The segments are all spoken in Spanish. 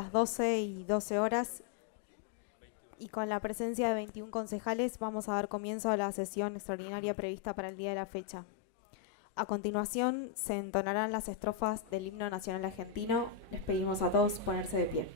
Las 12:12 y con la presencia de 21 concejales vamos a dar comienzo a la sesión extraordinaria prevista para el día de la fecha. A continuación se entonarán las estrofas del himno nacional argentino. Les pedimos a todos ponerse de pie.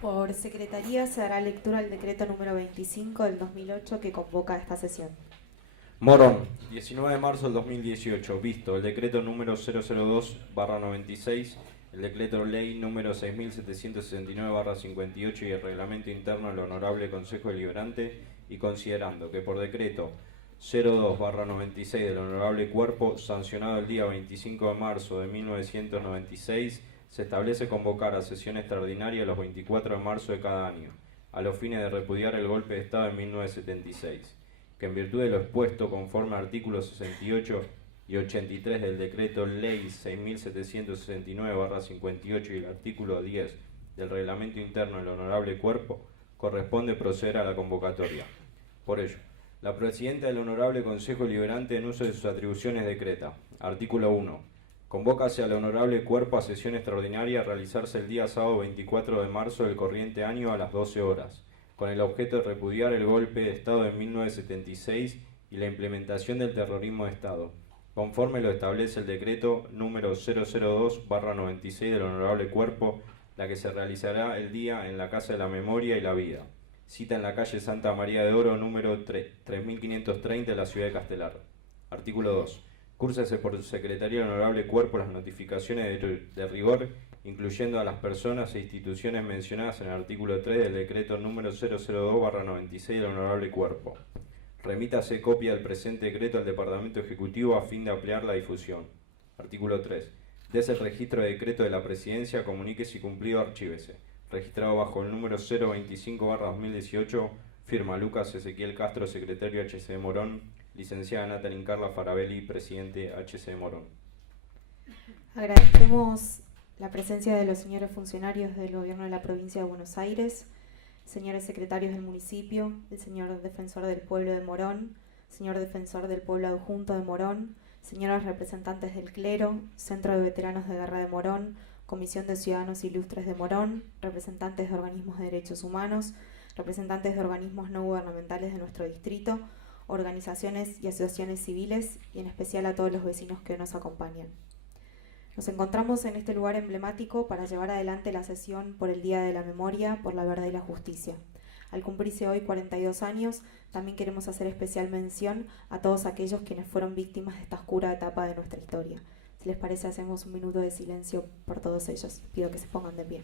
Por secretaría se dará lectura al decreto número 25 del 2008 que convoca esta sesión. Morón, 19 de marzo del 2018, visto el decreto número 002/96, el decreto ley número 6769/58 y el reglamento interno del Honorable Consejo Deliberante, y considerando que por decreto 02/96 del Honorable Cuerpo, sancionado el día 25 de marzo de 1996, se establece convocar a sesión extraordinaria los 24 de marzo de cada año, a los fines de repudiar el golpe de Estado de 1976, que en virtud de lo expuesto conforme a artículos 68 y 83 del decreto ley 6769/58 y el artículo 10 del reglamento interno del Honorable Cuerpo, corresponde proceder a la convocatoria. Por ello, La presidenta del Honorable Consejo Deliberante, en uso de sus atribuciones, decreta. Artículo 1. Convócase al Honorable Cuerpo a sesión extraordinaria a realizarse el día sábado 24 de marzo del corriente año a las 12 horas, con el objeto de repudiar el golpe de Estado de 1976 y la implementación del terrorismo de Estado, conforme lo establece el decreto número 002/96 del Honorable Cuerpo, la que se realizará el día en la Casa de la Memoria y la Vida. Cita en la calle Santa María de Oro, número 3530, de la ciudad de Castelar. Artículo 2. Cúrsase por Secretaría del Honorable Cuerpo las notificaciones de rigor, incluyendo a las personas e instituciones mencionadas en el artículo 3 del decreto número 002/96 del Honorable Cuerpo. Remítase copia del presente decreto al Departamento Ejecutivo a fin de ampliar la difusión. Artículo 3. Desde el registro de decreto de la Presidencia, comunique si cumplido, archívese. Registrado bajo el número 025/2018, firma Lucas Ezequiel Castro, secretario HC Morón, licenciada Natalie Carla Farabelli, presidente HC Morón. Agradecemos la presencia de los señores funcionarios del Gobierno de la Provincia de Buenos Aires, señores secretarios del municipio, el señor defensor del pueblo de Morón, señor defensor del pueblo adjunto de Morón, señoras representantes del clero, Centro de Veteranos de Guerra de Morón, Comisión de Ciudadanos Ilustres de Morón, representantes de organismos de derechos humanos, representantes de organismos no gubernamentales de nuestro distrito, organizaciones y asociaciones civiles y en especial a todos los vecinos que hoy nos acompañan. Nos encontramos en este lugar emblemático para llevar adelante la sesión por el Día de la Memoria, por la Verdad y la Justicia. Al cumplirse hoy 42 años, también queremos hacer especial mención a todos aquellos quienes fueron víctimas de esta oscura etapa de nuestra historia. Si les parece, hacemos un minuto de silencio por todos ellos. Pido que se pongan de pie.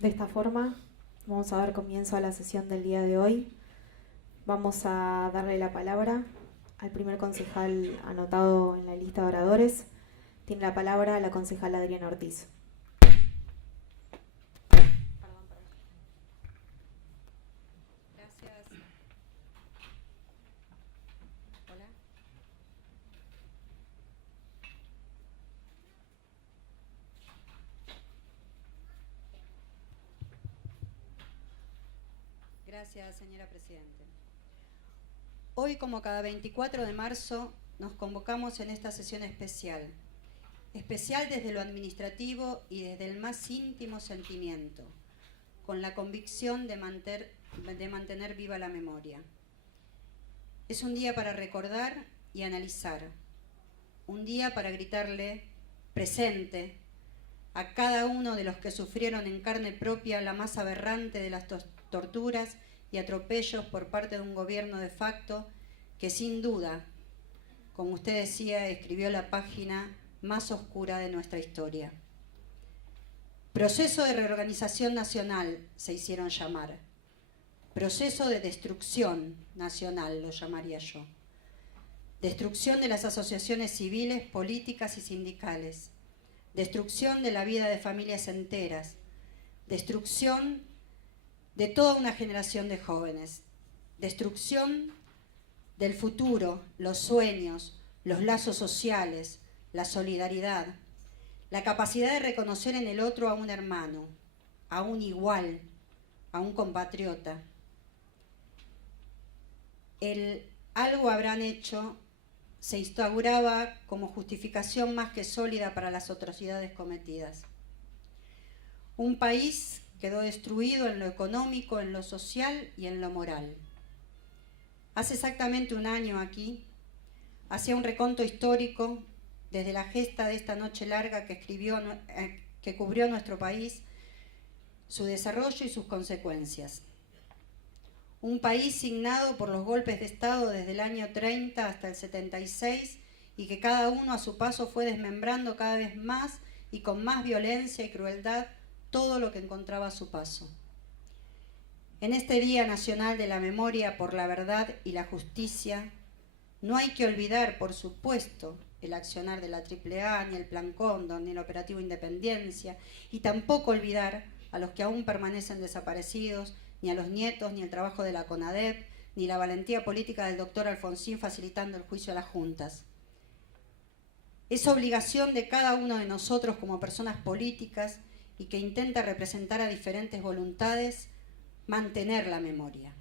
De esta forma, vamos a dar comienzo a la sesión del día de hoy. Vamos a darle la palabra al primer concejal anotado en la lista de oradores. Tiene la palabra la concejala Adriana Ortiz. Gracias. Hola. Gracias, señora Presidente. Hoy, como cada 24 de marzo, nos convocamos en esta sesión especial. Especial desde lo administrativo y desde el más íntimo sentimiento, con la convicción de mantener viva la memoria. Es un día para recordar y analizar. Un día para gritarle presente a cada uno de los que sufrieron en carne propia la más aberrante de las torturas y atropellos por parte de un gobierno de facto que sin duda, como usted decía, escribió la página más oscura de nuestra historia. Proceso de reorganización nacional se hicieron llamar. Proceso de destrucción nacional lo llamaría yo. Destrucción de las asociaciones civiles, políticas y sindicales. Destrucción de la vida de familias enteras. Destrucción de toda una generación de jóvenes. Destrucción del futuro, los sueños, los lazos sociales, la solidaridad, la capacidad de reconocer en el otro a un hermano, a un igual, a un compatriota, el algo habrán hecho se instauraba como justificación más que sólida para las atrocidades cometidas. Un país quedó destruido en lo económico, en lo social y en lo moral. Hace exactamente un año aquí, hacía un reconto histórico desde la gesta de esta noche larga que cubrió nuestro país, su desarrollo y sus consecuencias. Un país signado por los golpes de Estado desde el año 30 hasta el 76 y que cada uno a su paso fue desmembrando cada vez más y con más violencia y crueldad todo lo que encontraba a su paso. En este Día Nacional de la Memoria por la Verdad y la Justicia, no hay que olvidar, por supuesto, el accionar de la AAA, ni el Plan Cóndor, ni el Operativo Independencia, y tampoco olvidar a los que aún permanecen desaparecidos, ni a los nietos, ni el trabajo de la CONADEP, ni la valentía política del doctor Alfonsín facilitando el juicio a las juntas. Es obligación de cada uno de nosotros como personas políticas y que intenta representar a diferentes voluntades, mantener la memoria,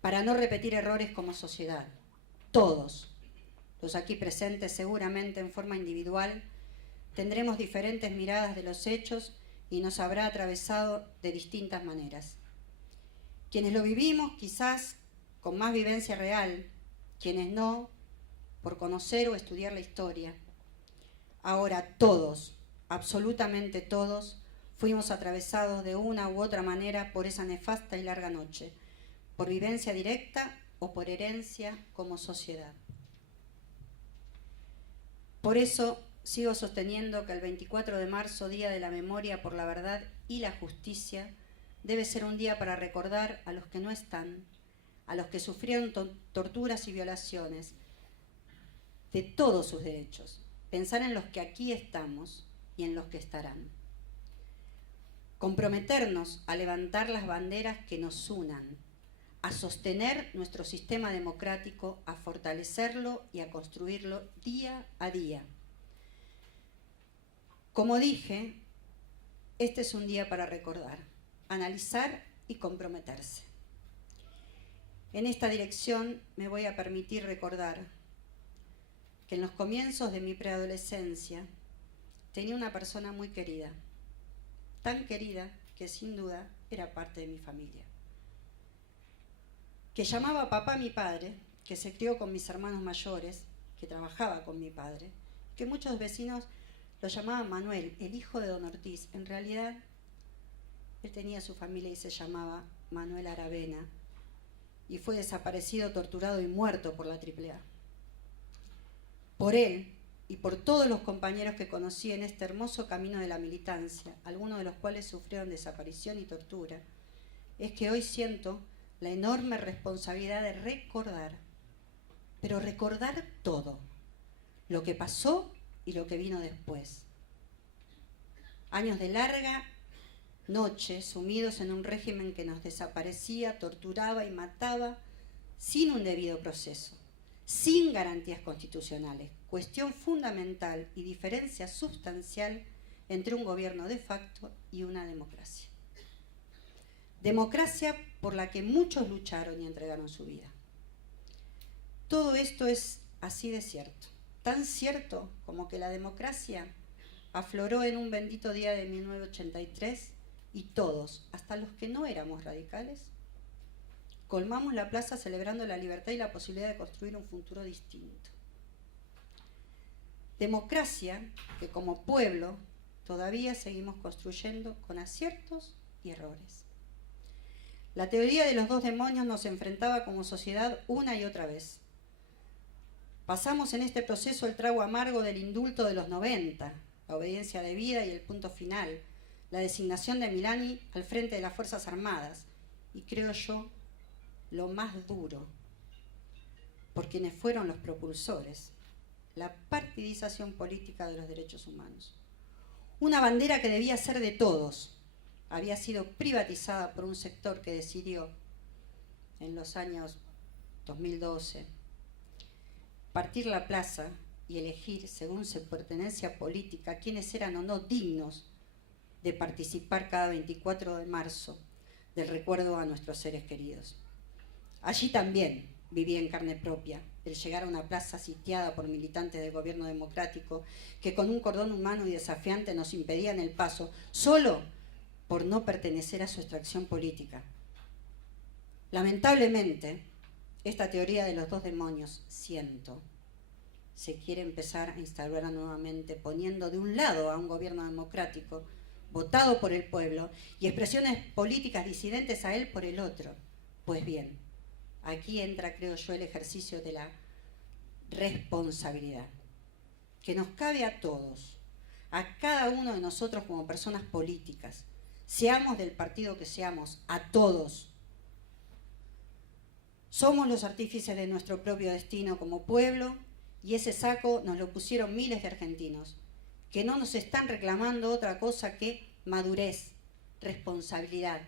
para no repetir errores como sociedad. Todos, los aquí presentes seguramente en forma individual, tendremos diferentes miradas de los hechos y nos habrá atravesado de distintas maneras. Quienes lo vivimos quizás con más vivencia real, quienes no, por conocer o estudiar la historia. Ahora todos, absolutamente todos, fuimos atravesados de una u otra manera por esa nefasta y larga noche, por vivencia directa o por herencia como sociedad. Por eso sigo sosteniendo que el 24 de marzo, Día de la Memoria por la Verdad y la Justicia, debe ser un día para recordar a los que no están, a los que sufrieron torturas y violaciones de todos sus derechos, pensar en los que aquí estamos y en los que estarán. Comprometernos a levantar las banderas que nos unan, a sostener nuestro sistema democrático, a fortalecerlo y a construirlo día a día. Como dije, este es un día para recordar, analizar y comprometerse. En esta dirección me voy a permitir recordar que en los comienzos de mi preadolescencia tenía una persona muy querida, tan querida que sin duda era parte de mi familia, que llamaba papá a mi padre, que se crió con mis hermanos mayores, que trabajaba con mi padre, que muchos vecinos lo llamaban Manuel, el hijo de don Ortiz. En realidad, él tenía su familia y se llamaba Manuel Aravena, y fue desaparecido, torturado y muerto por la AAA. Por él y por todos los compañeros que conocí en este hermoso camino de la militancia, algunos de los cuales sufrieron desaparición y tortura, es que hoy siento la enorme responsabilidad de recordar, pero recordar todo, lo que pasó y lo que vino después. Años de larga noche sumidos en un régimen que nos desaparecía, torturaba y mataba sin un debido proceso, sin garantías constitucionales, cuestión fundamental y diferencia sustancial entre un gobierno de facto y una democracia. Democracia por la que muchos lucharon y entregaron su vida. Todo esto es así de cierto, tan cierto como que la democracia afloró en un bendito día de 1983 y todos, hasta los que no éramos radicales, colmamos la plaza celebrando la libertad y la posibilidad de construir un futuro distinto. Democracia que como pueblo todavía seguimos construyendo con aciertos y errores. La teoría de los dos demonios nos enfrentaba como sociedad una y otra vez. Pasamos en este proceso el trago amargo del indulto de los 90, la obediencia debida y el punto final, la designación de Milani al frente de las Fuerzas Armadas, y creo yo, lo más duro, por quienes fueron los propulsores, la partidización política de los derechos humanos. Una bandera que debía ser de todos, había sido privatizada por un sector que decidió, en los años 2012, partir la plaza y elegir, según su pertenencia política, quiénes eran o no dignos de participar cada 24 de marzo del recuerdo a nuestros seres queridos. Allí también viví en carne propia el llegar a una plaza sitiada por militantes del gobierno democrático que con un cordón humano y desafiante nos impedían el paso solo por no pertenecer a su extracción política. Lamentablemente, esta teoría de los dos demonios, se quiere empezar a instaurar nuevamente poniendo de un lado a un gobierno democrático votado por el pueblo y expresiones políticas disidentes a él por el otro. Pues bien, aquí entra, creo yo, el ejercicio de la responsabilidad que nos cabe a todos, a cada uno de nosotros como personas políticas, seamos del partido que seamos, a todos. Somos los artífices de nuestro propio destino como pueblo y ese saco nos lo pusieron miles de argentinos que no nos están reclamando otra cosa que madurez, responsabilidad,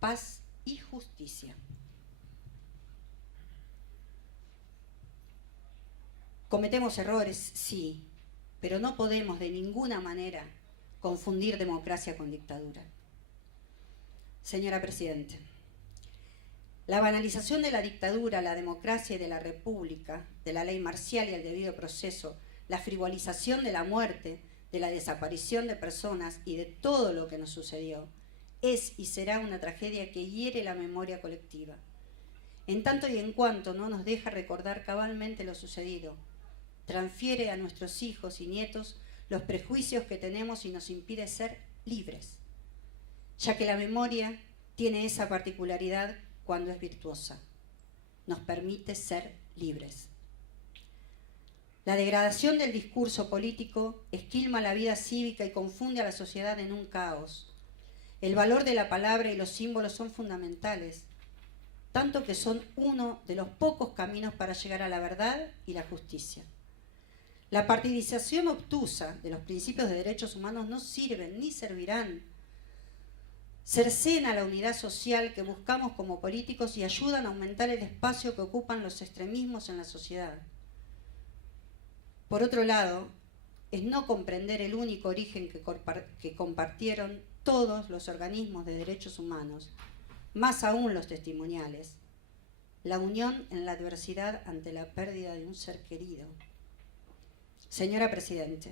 paz y justicia. Cometemos errores, sí, pero no podemos de ninguna manera confundir democracia con dictadura. Señora Presidenta, la banalización de la dictadura, la democracia y de la república, de la ley marcial y el debido proceso, la frivolización de la muerte, de la desaparición de personas y de todo lo que nos sucedió, es y será una tragedia que hiere la memoria colectiva. En tanto y en cuanto no nos deja recordar cabalmente lo sucedido, transfiere a nuestros hijos y nietos los prejuicios que tenemos y nos impide ser libres, ya que la memoria tiene esa particularidad cuando es virtuosa, nos permite ser libres. La degradación del discurso político esquilma la vida cívica y confunde a la sociedad en un caos. El valor de la palabra y los símbolos son fundamentales, tanto que son uno de los pocos caminos para llegar a la verdad y la justicia. La partidización obtusa de los principios de derechos humanos no sirven ni servirán. Cercena la unidad social que buscamos como políticos y ayudan a aumentar el espacio que ocupan los extremismos en la sociedad. Por otro lado, es no comprender el único origen que compartieron todos los organismos de derechos humanos, más aún los testimoniales, la unión en la adversidad ante la pérdida de un ser querido. Señora Presidenta,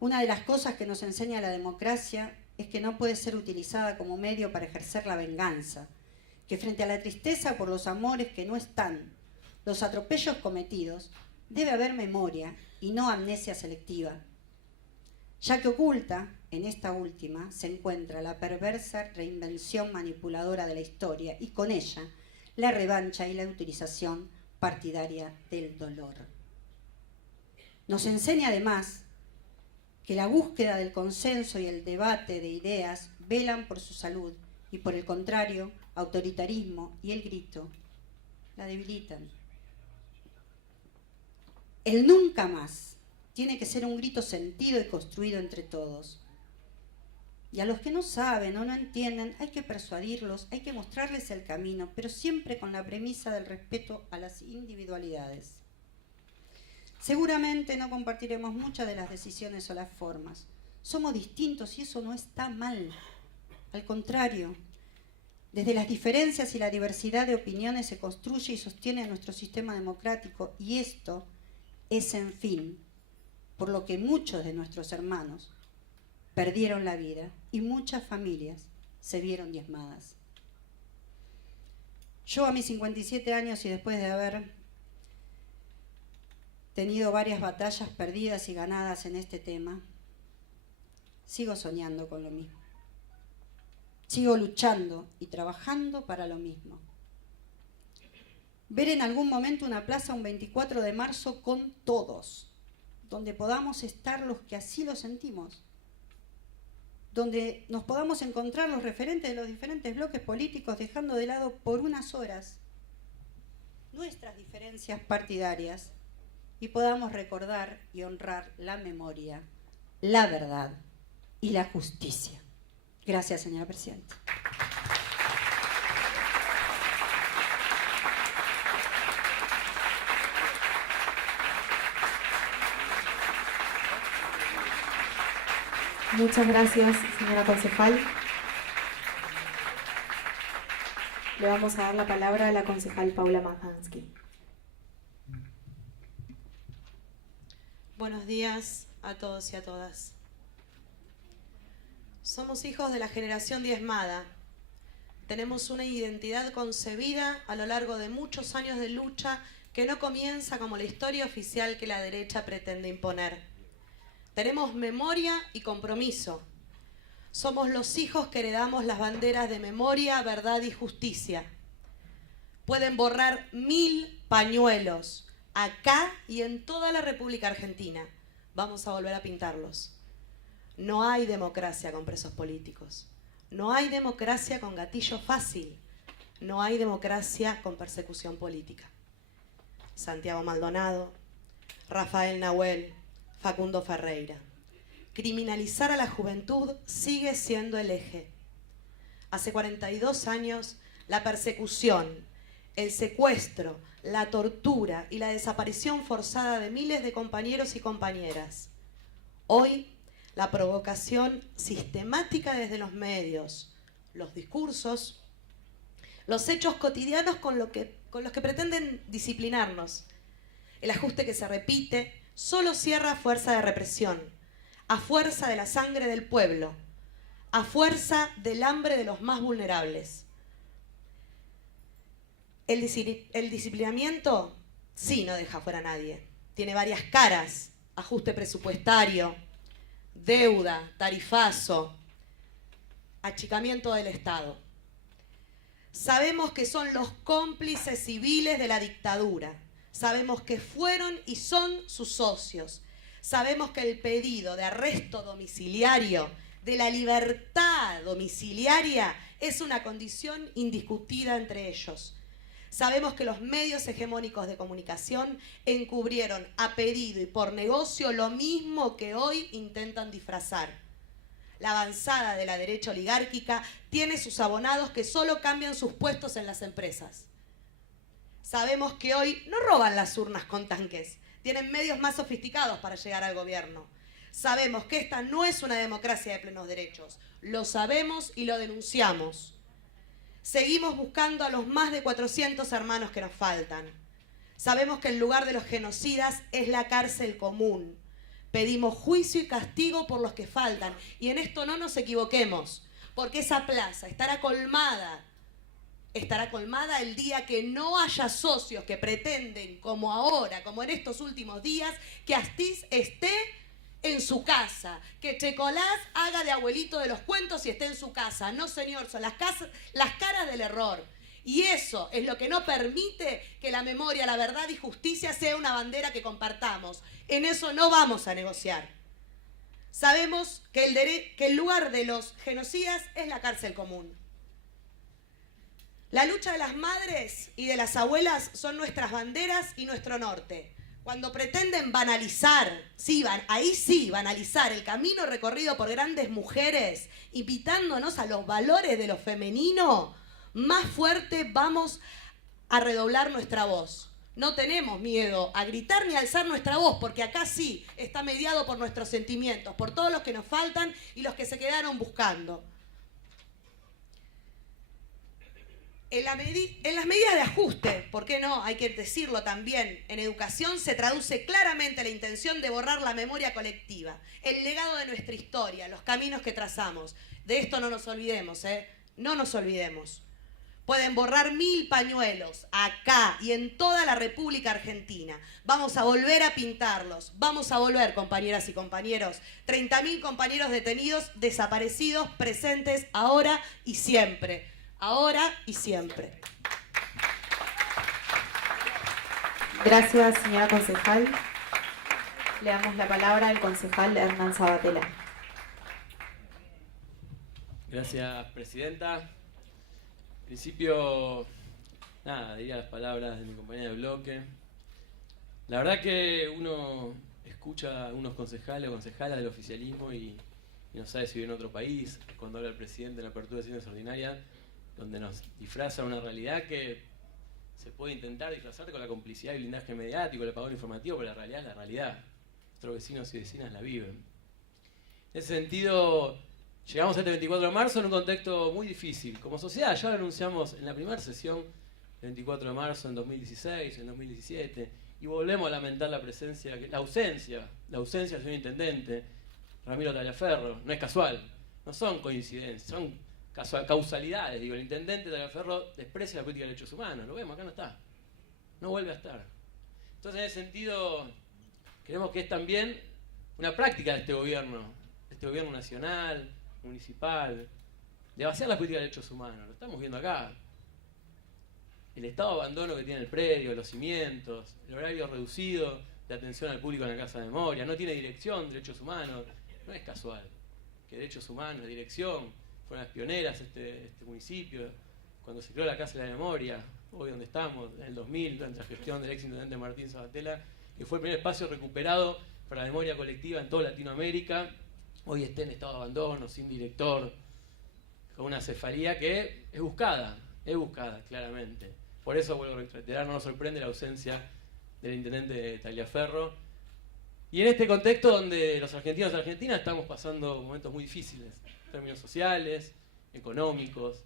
una de las cosas que nos enseña la democracia es que no puede ser utilizada como medio para ejercer la venganza, que frente a la tristeza por los amores que no están, los atropellos cometidos, debe haber memoria y no amnesia selectiva, ya que oculta, en esta última, se encuentra la perversa reinvención manipuladora de la historia y con ella la revancha y la utilización partidaria del dolor. Nos enseña además que la búsqueda del consenso y el debate de ideas velan por su salud y por el contrario, autoritarismo y el grito la debilitan. El nunca más tiene que ser un grito sentido y construido entre todos. Y a los que no saben o no entienden hay que persuadirlos, hay que mostrarles el camino, pero siempre con la premisa del respeto a las individualidades. Seguramente no compartiremos muchas de las decisiones o las formas. Somos distintos y eso no está mal. Al contrario, desde las diferencias y la diversidad de opiniones se construye y sostiene nuestro sistema democrático y esto es, en fin, por lo que muchos de nuestros hermanos perdieron la vida y muchas familias se vieron diezmadas. Yo a mis 57 años y después de haber tenido varias batallas perdidas y ganadas en este tema, sigo soñando con lo mismo. Sigo luchando y trabajando para lo mismo. Ver en algún momento una plaza un 24 de marzo con todos, donde podamos estar los que así lo sentimos, donde nos podamos encontrar los referentes de los diferentes bloques políticos, dejando de lado por unas horas nuestras diferencias partidarias y podamos recordar y honrar la memoria, la verdad y la justicia. Gracias, señora Presidenta. Muchas gracias, señora concejal. Le vamos a dar la palabra a la concejal Paula Mahansky. Buenos días a todos y a todas. Somos hijos de la generación diezmada. Tenemos una identidad concebida a lo largo de muchos años de lucha que no comienza como la historia oficial que la derecha pretende imponer. Tenemos memoria y compromiso. Somos los hijos que heredamos las banderas de memoria, verdad y justicia. Pueden borrar 1000 pañuelos acá y en toda la República Argentina. Vamos a volver a pintarlos. No hay democracia con presos políticos. No hay democracia con gatillo fácil. No hay democracia con persecución política. Santiago Maldonado, Rafael Nahuel, Facundo Ferreira. Criminalizar a la juventud sigue siendo el eje. Hace 42 años, la persecución, el secuestro, la tortura y la desaparición forzada de miles de compañeros y compañeras. Hoy, la provocación sistemática desde los medios, los discursos, los hechos cotidianos con los que pretenden disciplinarnos. El ajuste que se repite solo cierra a fuerza de represión, a fuerza de la sangre del pueblo, a fuerza del hambre de los más vulnerables. El disciplinamiento sí no deja fuera a nadie. Tiene varias caras: ajuste presupuestario, deuda, tarifazo, achicamiento del Estado. Sabemos que son los cómplices civiles de la dictadura. Sabemos que fueron y son sus socios. Sabemos que el pedido de arresto domiciliario, de la libertad domiciliaria, es una condición indiscutida entre ellos. Sabemos que los medios hegemónicos de comunicación encubrieron a pedido y por negocio lo mismo que hoy intentan disfrazar. La avanzada de la derecha oligárquica tiene sus abonados que solo cambian sus puestos en las empresas. Sabemos que hoy no roban las urnas con tanques, tienen medios más sofisticados para llegar al gobierno. Sabemos que esta no es una democracia de plenos derechos, lo sabemos y lo denunciamos. Seguimos buscando a los más de 400 hermanos que nos faltan. Sabemos que el lugar de los genocidas es la cárcel común. Pedimos juicio y castigo por los que faltan. Y en esto no nos equivoquemos, porque esa plaza estará colmada el día que no haya socios que pretenden, como ahora, como en estos últimos días, que Astiz esté en su casa, que Checolás haga de abuelito de los cuentos y esté en su casa. No, señor, son las caras del error. Y eso es lo que no permite que la memoria, la verdad y justicia sea una bandera que compartamos. En eso no vamos a negociar. Sabemos que el lugar de los genocidas es la cárcel común. La lucha de las madres y de las abuelas son nuestras banderas y nuestro norte. Cuando pretenden banalizar, banalizar el camino recorrido por grandes mujeres, invitándonos a los valores de lo femenino, más fuerte vamos a redoblar nuestra voz. No tenemos miedo a gritar ni a alzar nuestra voz, porque acá sí está mediado por nuestros sentimientos, por todos los que nos faltan y los que se quedaron buscando. En las medidas de ajuste, ¿por qué no? Hay que decirlo también, en educación se traduce claramente la intención de borrar la memoria colectiva, el legado de nuestra historia, los caminos que trazamos. De esto no nos olvidemos, no nos olvidemos. Pueden borrar 1000 pañuelos acá y en toda la República Argentina. Vamos a volver a pintarlos. Vamos a volver, compañeras y compañeros. 30.000 compañeros detenidos, desaparecidos, presentes ahora y siempre. Ahora y siempre. Gracias, señora concejal. Le damos la palabra al concejal Hernán Sabatella. Gracias, presidenta. En principio, diría las palabras de mi compañera de bloque. La verdad que uno escucha a unos concejales o concejalas del oficialismo y no sabe si vive en otro país. Cuando habla el presidente en la apertura de sesiones ordinarias, donde nos disfrazan una realidad que se puede intentar disfrazar con la complicidad y blindaje mediático, el apagón informativo, pero la realidad es la realidad. Nuestros vecinos y vecinas la viven. En ese sentido, llegamos a este 24 de marzo en un contexto muy difícil. Como sociedad, ya lo anunciamos en la primera sesión, el 24 de marzo en 2016, en 2017, y volvemos a lamentar la ausencia del señor intendente Ramiro Taliaferro. No es casual, no son coincidencias, son causalidades. Digo, el intendente Taliaferro desprecia la política de derechos humanos, lo vemos, acá no está, no vuelve a estar. Entonces, en ese sentido, creemos que es también una práctica de este gobierno nacional, municipal, de vaciar la política de derechos humanos. Lo estamos viendo acá. El estado de abandono que tiene el predio, los cimientos, el horario reducido de atención al público en la Casa de Memoria, no tiene dirección, derechos humanos. No es casual que derechos humanos, dirección, fueron las pioneras este municipio. Cuando se creó la Casa de la Memoria, hoy donde estamos, en el 2000, durante la gestión del ex intendente Martín Sabatella, que fue el primer espacio recuperado para la memoria colectiva en toda Latinoamérica, hoy está en estado de abandono, sin director, con una cefalía que es buscada claramente. Por eso, vuelvo a reiterar, no nos sorprende la ausencia del intendente Taliaferro. Y en este contexto donde los argentinos y argentinas estamos pasando momentos muy difíciles, en términos sociales, económicos,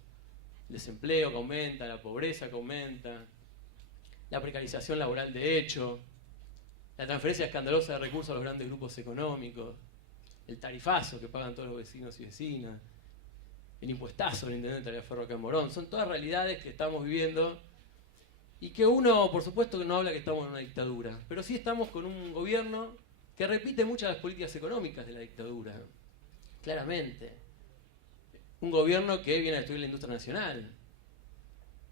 el desempleo que aumenta, la pobreza que aumenta, la precarización laboral de hecho, la transferencia escandalosa de recursos a los grandes grupos económicos, el tarifazo que pagan todos los vecinos y vecinas, el impuestazo del intendente Taliaferro acá en Morón, son todas realidades que estamos viviendo y que uno, por supuesto, que no habla que estamos en una dictadura, pero sí estamos con un gobierno que repite muchas de las políticas económicas de la dictadura, claramente. Un gobierno que viene a destruir la industria nacional,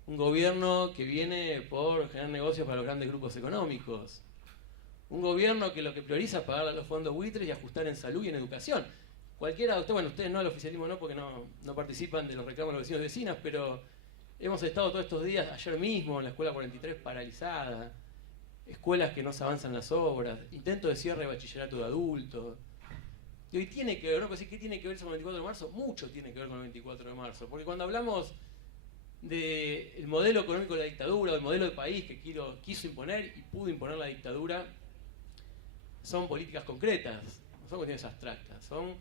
un gobierno que viene por generar negocios para los grandes grupos económicos, un gobierno que lo que prioriza es pagar a los fondos buitres y ajustar en salud y en educación. Cualquiera de ustedes, bueno, ustedes no, el oficialismo no, porque no participan de los reclamos de los vecinos y vecinas, pero hemos estado todos estos días, ayer mismo, en la escuela 43 paralizada, escuelas que no se avanzan las obras, intento de cierre de bachillerato de adultos. Y hoy tiene que ver, ¿no? ¿Qué tiene que ver eso con el 24 de marzo? Mucho tiene que ver con el 24 de marzo, porque cuando hablamos del modelo económico de la dictadura, del modelo de país que quiso imponer y pudo imponer la dictadura, son políticas concretas, no son cuestiones abstractas, son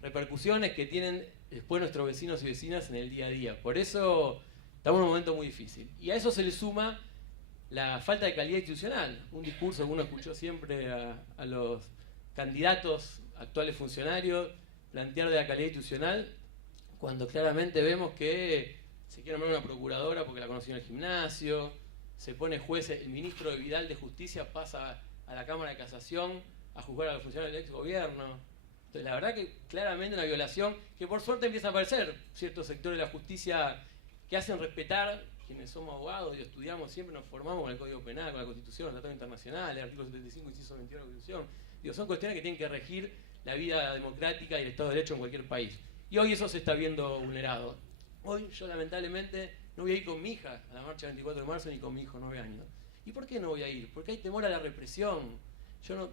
repercusiones que tienen después nuestros vecinos y vecinas en el día a día. Por eso estamos en un momento muy difícil. Y a eso se le suma la falta de calidad institucional, un discurso que uno escuchó siempre a los candidatos actuales funcionarios plantear de la calidad institucional, cuando claramente vemos que se quiere nombrar una procuradora porque la conoció en el gimnasio, se pone jueces, el ministro de Vidal de Justicia pasa a la Cámara de Casación a juzgar a los funcionarios del ex gobierno. Entonces, la verdad que claramente una violación que por suerte empieza a aparecer ciertos sectores de la justicia que hacen respetar, quienes somos abogados y estudiamos, siempre nos formamos con el Código Penal, con la Constitución, los tratados internacionales, el artículo 75, inciso 21 de la Constitución. Digo, son cuestiones que tienen que regir la vida democrática y el Estado de Derecho en cualquier país. Y hoy eso se está viendo vulnerado. Hoy yo lamentablemente no voy a ir con mi hija a la marcha del 24 de marzo ni con mi hijo de 9 años. ¿Y por qué no voy a ir? Porque hay temor a la represión.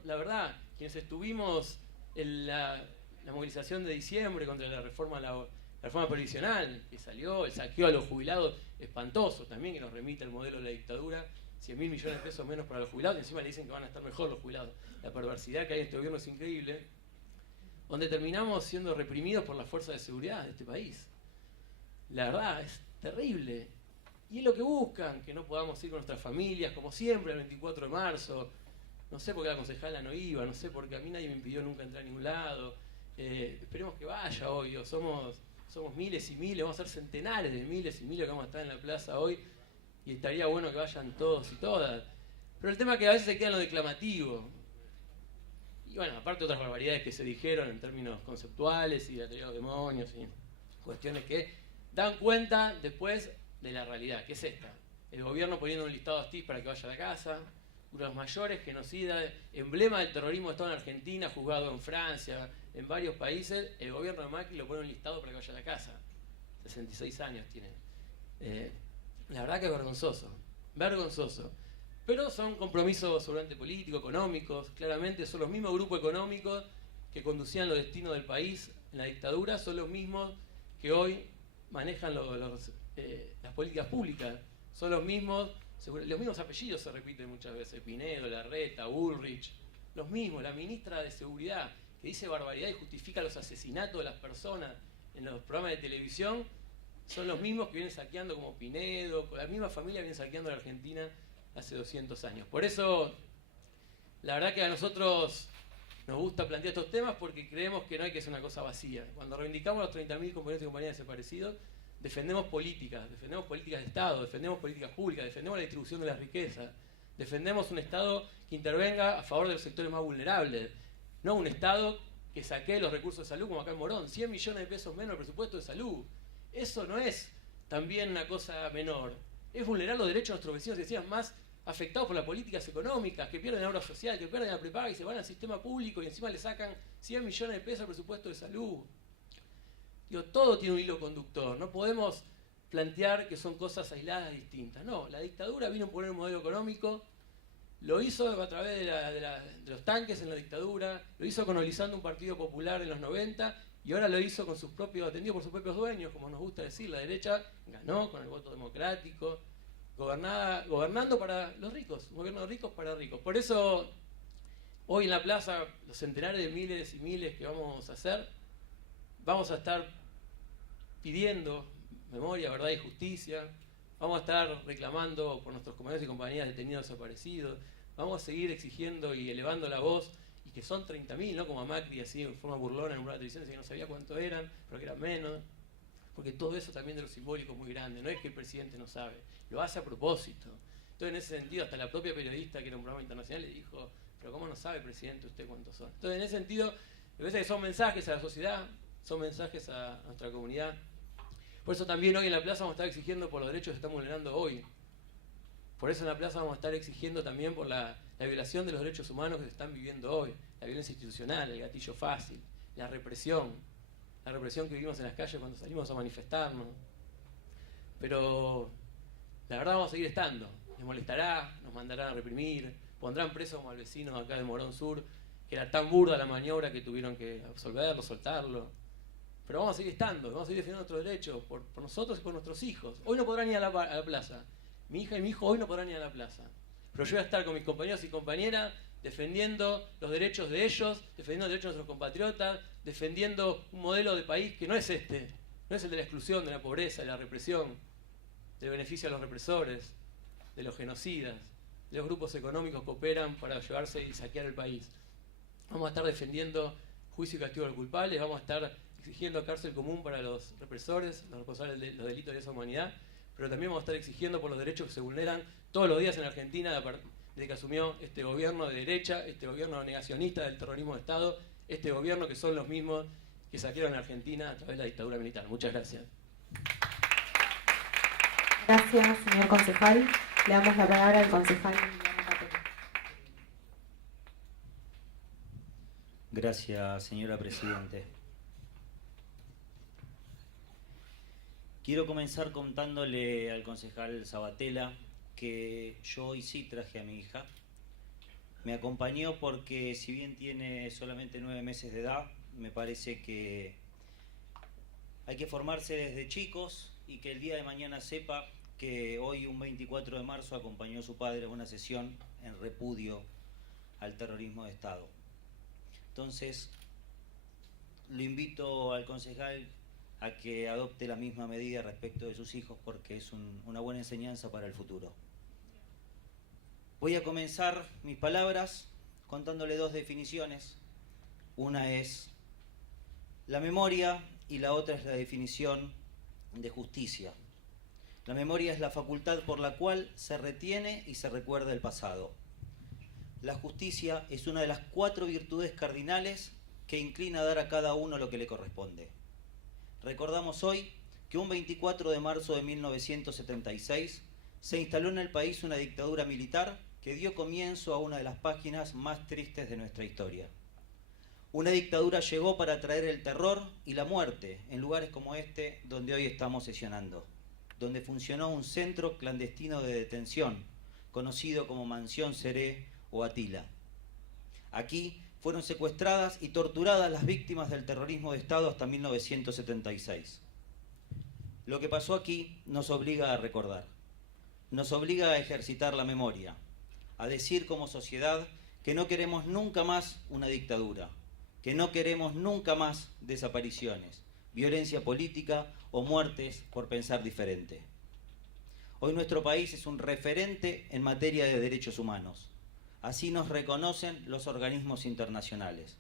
La verdad, quienes estuvimos en la movilización de diciembre contra la reforma previsional que salió, el saqueo a los jubilados espantoso también, que nos remite al modelo de la dictadura, 100.000 millones de pesos menos para los jubilados, y encima le dicen que van a estar mejor los jubilados. La perversidad que hay en este gobierno es increíble, donde terminamos siendo reprimidos por las fuerzas de seguridad de este país. La verdad, es terrible. Y es lo que buscan, que no podamos ir con nuestras familias, como siempre, el 24 de marzo. No sé por qué la concejala no iba, no sé por qué a mí nadie me impidió nunca entrar a ningún lado. Esperemos que vaya hoy, somos miles y miles, vamos a ser centenares de miles y miles que vamos a estar en la plaza hoy, y estaría bueno que vayan todos y todas. Pero el tema es que a veces se queda en lo declamativo. Y bueno, aparte de otras barbaridades que se dijeron en términos conceptuales y de atributos demonios y cuestiones que dan cuenta después de la realidad, que es esta. El gobierno poniendo un listado a Astiz para que vaya a la casa, uno de los mayores genocidas, emblema del terrorismo de Estado en Argentina, juzgado en Francia, en varios países, el gobierno de Macri lo pone en un listado para que vaya a la casa. 66 años tiene. La verdad que es vergonzoso, vergonzoso. Pero son compromisos seguramente políticos, económicos, claramente son los mismos grupos económicos que conducían los destinos del país en la dictadura, son los mismos que hoy manejan las políticas públicas, son los mismos apellidos se repiten muchas veces, Pinedo, Larreta, Bullrich, los mismos, la ministra de Seguridad, que dice barbaridad y justifica los asesinatos de las personas en los programas de televisión son los mismos que vienen saqueando como Pinedo, con la misma familia vienen saqueando a la Argentina hace 200 años. Por eso, la verdad que a nosotros nos gusta plantear estos temas porque creemos que no hay que hacer una cosa vacía. Cuando reivindicamos los 30.000 compañeros y compañeras desaparecidos, defendemos políticas de Estado, defendemos políticas públicas, defendemos la distribución de la riqueza, defendemos un Estado que intervenga a favor de los sectores más vulnerables, no un Estado que saquee los recursos de salud como acá en Morón, 100 millones de pesos menos el presupuesto de salud. Eso no es también una cosa menor, es vulnerar los derechos de nuestros vecinos y vecinas más afectados por las políticas económicas, que pierden la obra social, que pierden la prepaga y se van al sistema público y encima le sacan 100 millones de pesos al presupuesto de salud. Digo, todo tiene un hilo conductor, no podemos plantear que son cosas aisladas distintas. No, la dictadura vino a poner un modelo económico, lo hizo a través de los tanques en la dictadura, lo hizo colonizando un partido popular en los 90 y ahora lo hizo con sus propios, atendido por sus propios dueños, como nos gusta decir, la derecha ganó con el voto democrático, gobernando para los ricos, un gobierno de ricos para ricos. Por eso, hoy en la plaza, los centenares de miles y miles que vamos a hacer, vamos a estar pidiendo memoria, verdad y justicia, vamos a estar reclamando por nuestros compañeros y compañeras detenidos desaparecidos, vamos a seguir exigiendo y elevando la voz, y que son 30.000, no como a Macri, así en forma burlona en un programa de televisión, que no sabía cuánto eran, pero que eran menos, porque todo eso también de lo simbólico es muy grande, no es que el presidente no sabe, lo hace a propósito. Entonces en ese sentido, hasta la propia periodista que era un programa internacional le dijo, pero ¿cómo no sabe, presidente, usted cuántos son? Entonces en ese sentido, me parece que son mensajes a la sociedad, son mensajes a nuestra comunidad. Por eso también hoy en la plaza vamos a estar exigiendo por los derechos que están vulnerando hoy. Por eso en la plaza vamos a estar exigiendo también por la violación de los derechos humanos que se están viviendo hoy, la violencia institucional, el gatillo fácil, la represión que vivimos en las calles cuando salimos a manifestarnos. Pero la verdad vamos a seguir estando. Les molestará, nos mandarán a reprimir, pondrán presos como al vecino acá de Morón Sur, que era tan burda la maniobra que tuvieron que absolverlo, soltarlo. Pero vamos a seguir estando, vamos a seguir defendiendo nuestros derechos por nosotros y por nuestros hijos. Hoy no podrán ir a la plaza. Mi hija y mi hijo hoy no podrán ir a la plaza. Pero yo voy a estar con mis compañeros y compañeras defendiendo los derechos de ellos, defendiendo los derechos de nuestros compatriotas, defendiendo un modelo de país que no es este. No es el de la exclusión, de la pobreza, de la represión, del beneficio a los represores, de los genocidas, de los grupos económicos que operan para llevarse y saquear el país. Vamos a estar defendiendo juicio y castigo a los culpables, vamos a estar exigiendo cárcel común para los represores, los responsables de los delitos de lesa humanidad, pero también vamos a estar exigiendo por los derechos que se vulneran todos los días en Argentina desde que asumió este gobierno de derecha, este gobierno negacionista del terrorismo de Estado, este gobierno que son los mismos que saquearon a Argentina a través de la dictadura militar. Muchas gracias. Gracias, señor concejal. Le damos la palabra al concejal Emiliano Catero. Gracias, señora Presidente. Quiero comenzar contándole al concejal Sabatella que yo hoy sí traje a mi hija. Me acompañó porque si bien tiene solamente 9 meses de edad, me parece que hay que formarse desde chicos y que el día de mañana sepa que hoy, un 24 de marzo, acompañó a su padre a una sesión en repudio al terrorismo de Estado. Entonces, lo invito al concejal a que adopte la misma medida respecto de sus hijos porque es una buena enseñanza para el futuro. Voy a comenzar mis palabras contándole 2 definiciones. Una es la memoria y la otra es la definición de justicia. La memoria es la facultad por la cual se retiene y se recuerda el pasado. La justicia es una de las 4 virtudes cardinales que inclina a dar a cada uno lo que le corresponde. Recordamos hoy que un 24 de marzo de 1976 se instaló en el país una dictadura militar que dio comienzo a una de las páginas más tristes de nuestra historia. Una dictadura llegó para traer el terror y la muerte en lugares como este donde hoy estamos sesionando, donde funcionó un centro clandestino de detención, conocido como Mansión Seré o Atila. Aquí fueron secuestradas y torturadas las víctimas del terrorismo de Estado hasta 1976. Lo que pasó aquí nos obliga a recordar, nos obliga a ejercitar la memoria, a decir como sociedad que no queremos nunca más una dictadura, que no queremos nunca más desapariciones, violencia política o muertes por pensar diferente. Hoy nuestro país es un referente en materia de derechos humanos. Así nos reconocen los organismos internacionales.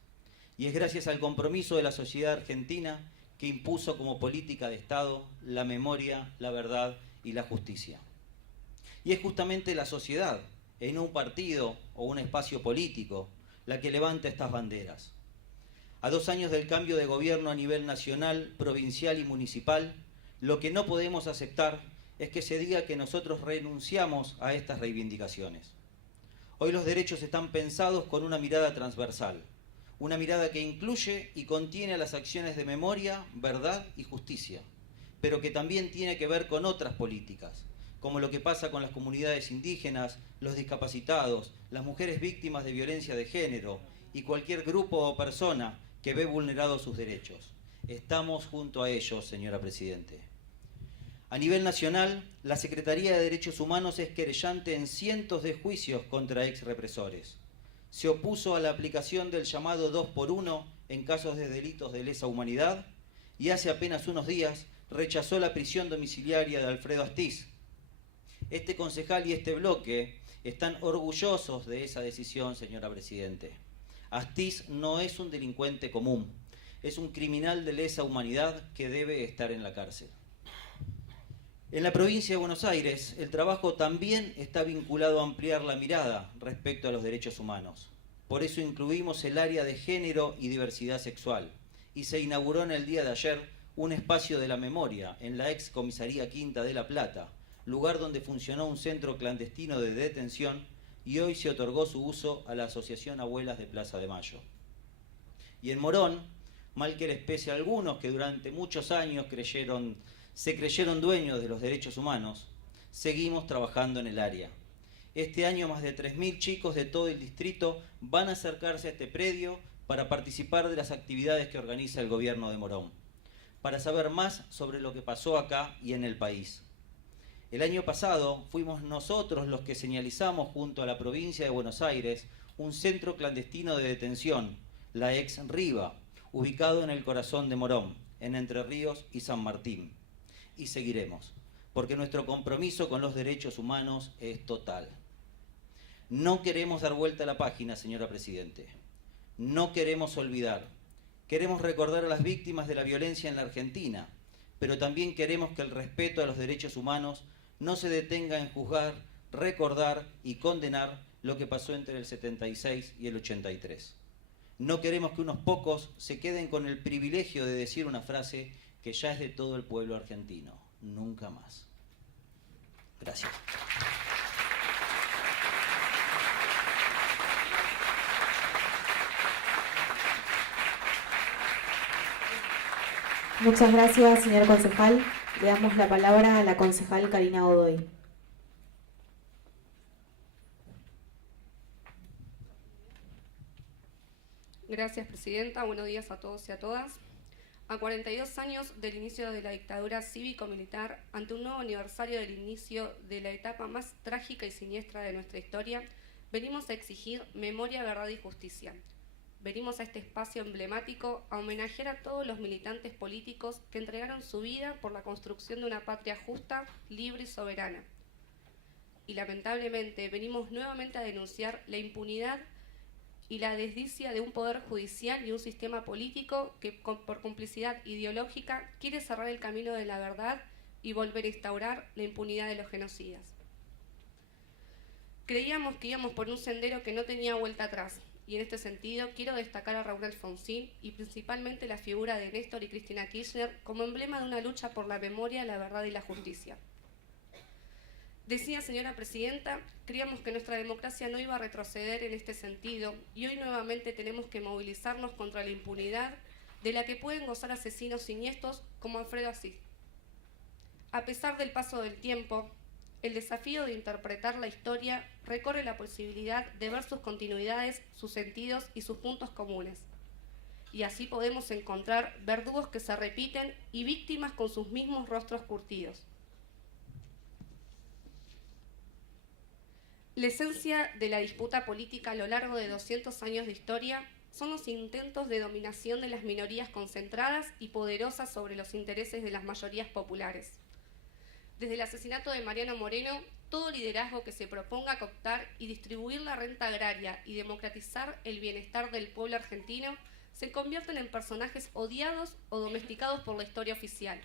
Y es gracias al compromiso de la sociedad argentina que impuso como política de Estado la memoria, la verdad y la justicia. Y es justamente la sociedad, en un partido o un espacio político, la que levanta estas banderas. A 2 años del cambio de gobierno a nivel nacional, provincial y municipal, lo que no podemos aceptar es que se diga que nosotros renunciamos a estas reivindicaciones. Hoy los derechos están pensados con una mirada transversal, una mirada que incluye y contiene a las acciones de memoria, verdad y justicia, pero que también tiene que ver con otras políticas, como lo que pasa con las comunidades indígenas, los discapacitados, las mujeres víctimas de violencia de género y cualquier grupo o persona que ve vulnerados sus derechos. Estamos junto a ellos, señora Presidente. A nivel nacional, la Secretaría de Derechos Humanos es querellante en cientos de juicios contra exrepresores. Se opuso a la aplicación del llamado 2x1 en casos de delitos de lesa humanidad y hace apenas unos días rechazó la prisión domiciliaria de Alfredo Astiz. Este concejal y este bloque están orgullosos de esa decisión, señora Presidente. Astiz no es un delincuente común, es un criminal de lesa humanidad que debe estar en la cárcel. En la provincia de Buenos Aires, el trabajo también está vinculado a ampliar la mirada respecto a los derechos humanos. Por eso incluimos el área de género y diversidad sexual y se inauguró en el día de ayer un espacio de la memoria en la ex comisaría Quinta de La Plata, lugar donde funcionó un centro clandestino de detención y hoy se otorgó su uso a la Asociación Abuelas de Plaza de Mayo. Y en Morón, mal que les pese a algunos que durante muchos años se creyeron dueños de los derechos humanos, seguimos trabajando en el área. Este año más de 3.000 chicos de todo el distrito van a acercarse a este predio para participar de las actividades que organiza el gobierno de Morón, para saber más sobre lo que pasó acá y en el país. El año pasado fuimos nosotros los que señalizamos junto a la provincia de Buenos Aires un centro clandestino de detención, la ex Riva, ubicado en el corazón de Morón, en Entre Ríos y San Martín. Y seguiremos, porque nuestro compromiso con los derechos humanos es total. No queremos dar vuelta a la página, señora Presidente. No queremos olvidar. Queremos recordar a las víctimas de la violencia en la Argentina, pero también queremos que el respeto a los derechos humanos no se detenga en juzgar, recordar y condenar lo que pasó entre el 76 y el 83. No queremos que unos pocos se queden con el privilegio de decir una frase que ya es de todo el pueblo argentino. Nunca más. Gracias. Muchas gracias, señor concejal. Le damos la palabra a la concejal Karina Godoy. Gracias, presidenta. Buenos días a todos y a todas. A 42 años del inicio de la dictadura cívico-militar, ante un nuevo aniversario del inicio de la etapa más trágica y siniestra de nuestra historia, venimos a exigir memoria, verdad y justicia. Venimos a este espacio emblemático a homenajear a todos los militantes políticos que entregaron su vida por la construcción de una patria justa, libre y soberana. Y lamentablemente venimos nuevamente a denunciar la impunidad y la desdicia de un poder judicial y un sistema político que por complicidad ideológica quiere cerrar el camino de la verdad y volver a instaurar la impunidad de los genocidas. Creíamos que íbamos por un sendero que no tenía vuelta atrás, y en este sentido quiero destacar a Raúl Alfonsín y principalmente la figura de Néstor y Cristina Kirchner como emblema de una lucha por la memoria, la verdad y la justicia. Decía, señora presidenta, creíamos que nuestra democracia no iba a retroceder en este sentido y hoy nuevamente tenemos que movilizarnos contra la impunidad de la que pueden gozar asesinos siniestros como Alfredo Astiz. A pesar del paso del tiempo, el desafío de interpretar la historia recorre la posibilidad de ver sus continuidades, sus sentidos y sus puntos comunes. Y así podemos encontrar verdugos que se repiten y víctimas con sus mismos rostros curtidos. La esencia de la disputa política a lo largo de 200 años de historia son los intentos de dominación de las minorías concentradas y poderosas sobre los intereses de las mayorías populares. Desde el asesinato de Mariano Moreno, todo liderazgo que se proponga cooptar y distribuir la renta agraria y democratizar el bienestar del pueblo argentino se convierten en personajes odiados o domesticados por la historia oficial.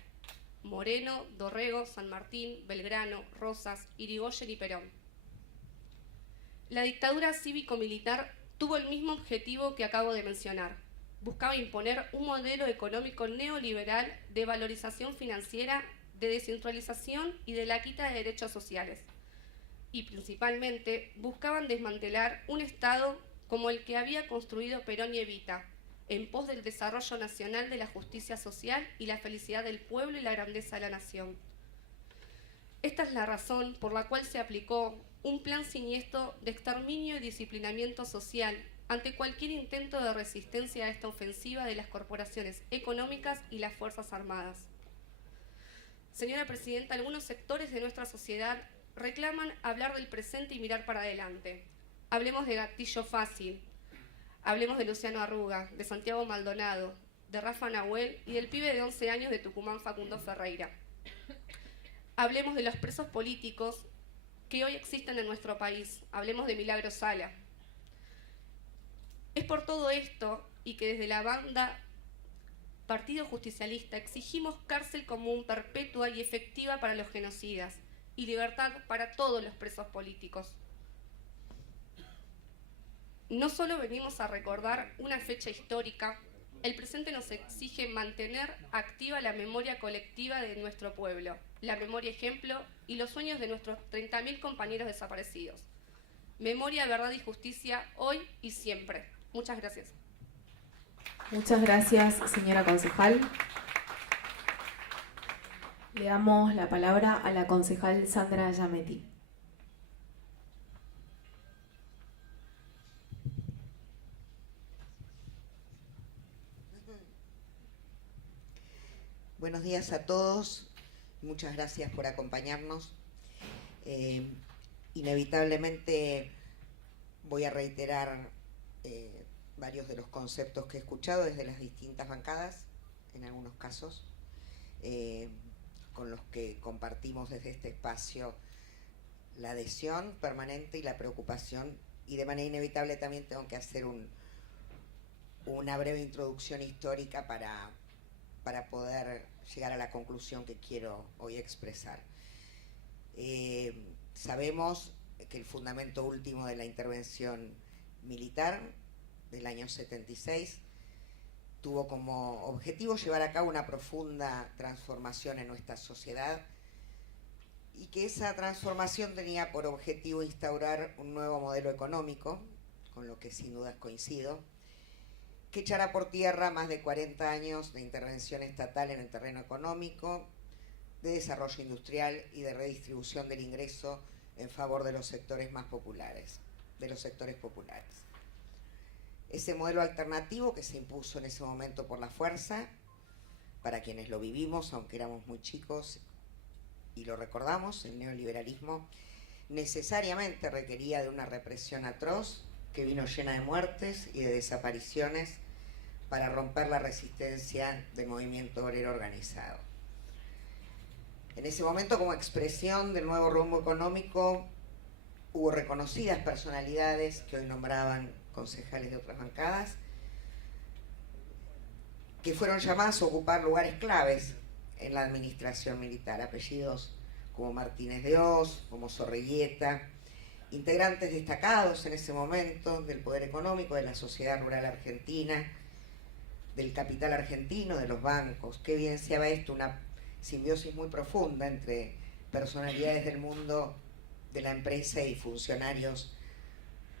Moreno, Dorrego, San Martín, Belgrano, Rosas, Irigoyen y Perón. La dictadura cívico-militar tuvo el mismo objetivo que acabo de mencionar. Buscaba imponer un modelo económico neoliberal de valorización financiera, de descentralización y de la quita de derechos sociales. Y principalmente buscaban desmantelar un Estado como el que había construido Perón y Evita, en pos del desarrollo nacional de la justicia social y la felicidad del pueblo y la grandeza de la nación. Esta es la razón por la cual se aplicó un plan siniestro de exterminio y disciplinamiento social ante cualquier intento de resistencia a esta ofensiva de las corporaciones económicas y las Fuerzas Armadas. Señora Presidenta, algunos sectores de nuestra sociedad reclaman hablar del presente y mirar para adelante. Hablemos de Gatillo Fácil, hablemos de Luciano Arruga, de Santiago Maldonado, de Rafa Nahuel y del pibe de 11 años de Tucumán, Facundo Ferreira. Hablemos de los presos políticos que hoy existen en nuestro país. Hablemos de Milagro Sala. Es por todo esto y que desde la banda Partido Justicialista exigimos cárcel común perpetua y efectiva para los genocidas y libertad para todos los presos políticos. No solo venimos a recordar una fecha histórica, el presente nos exige mantener activa la memoria colectiva de nuestro pueblo, la memoria ejemplo y los sueños de nuestros 30.000 compañeros desaparecidos. Memoria, verdad y justicia, hoy y siempre. Muchas gracias. Muchas gracias, señora concejal. Le damos la palabra a la concejal Sandra Yametti. Buenos días a todos, muchas gracias por acompañarnos. Inevitablemente voy a reiterar varios de los conceptos que he escuchado desde las distintas bancadas, en algunos casos, con los que compartimos desde este espacio la adhesión permanente y la preocupación, y de manera inevitable también tengo que hacer una breve introducción histórica para poder llegar a la conclusión que quiero hoy expresar. Sabemos que el fundamento último de la intervención militar del año 76 tuvo como objetivo llevar a cabo una profunda transformación en nuestra sociedad y que esa transformación tenía por objetivo instaurar un nuevo modelo económico, con lo que sin dudas coincido, que echará por tierra más de 40 años de intervención estatal en el terreno económico, de desarrollo industrial y de redistribución del ingreso en favor de los sectores más populares, de los sectores populares. Ese modelo alternativo que se impuso en ese momento por la fuerza, para quienes lo vivimos, aunque éramos muy chicos y lo recordamos, el neoliberalismo necesariamente requería de una represión atroz que vino llena de muertes y de desapariciones para romper la resistencia del movimiento obrero organizado. En ese momento, como expresión del nuevo rumbo económico, hubo reconocidas personalidades que hoy nombraban concejales de otras bancadas, que fueron llamadas a ocupar lugares claves en la administración militar, apellidos como Martínez de Hoz, como Zorriguieta, integrantes destacados en ese momento del poder económico, de la sociedad rural argentina, del capital argentino, de los bancos. Que evidenciaba esto una simbiosis muy profunda entre personalidades del mundo de la empresa y funcionarios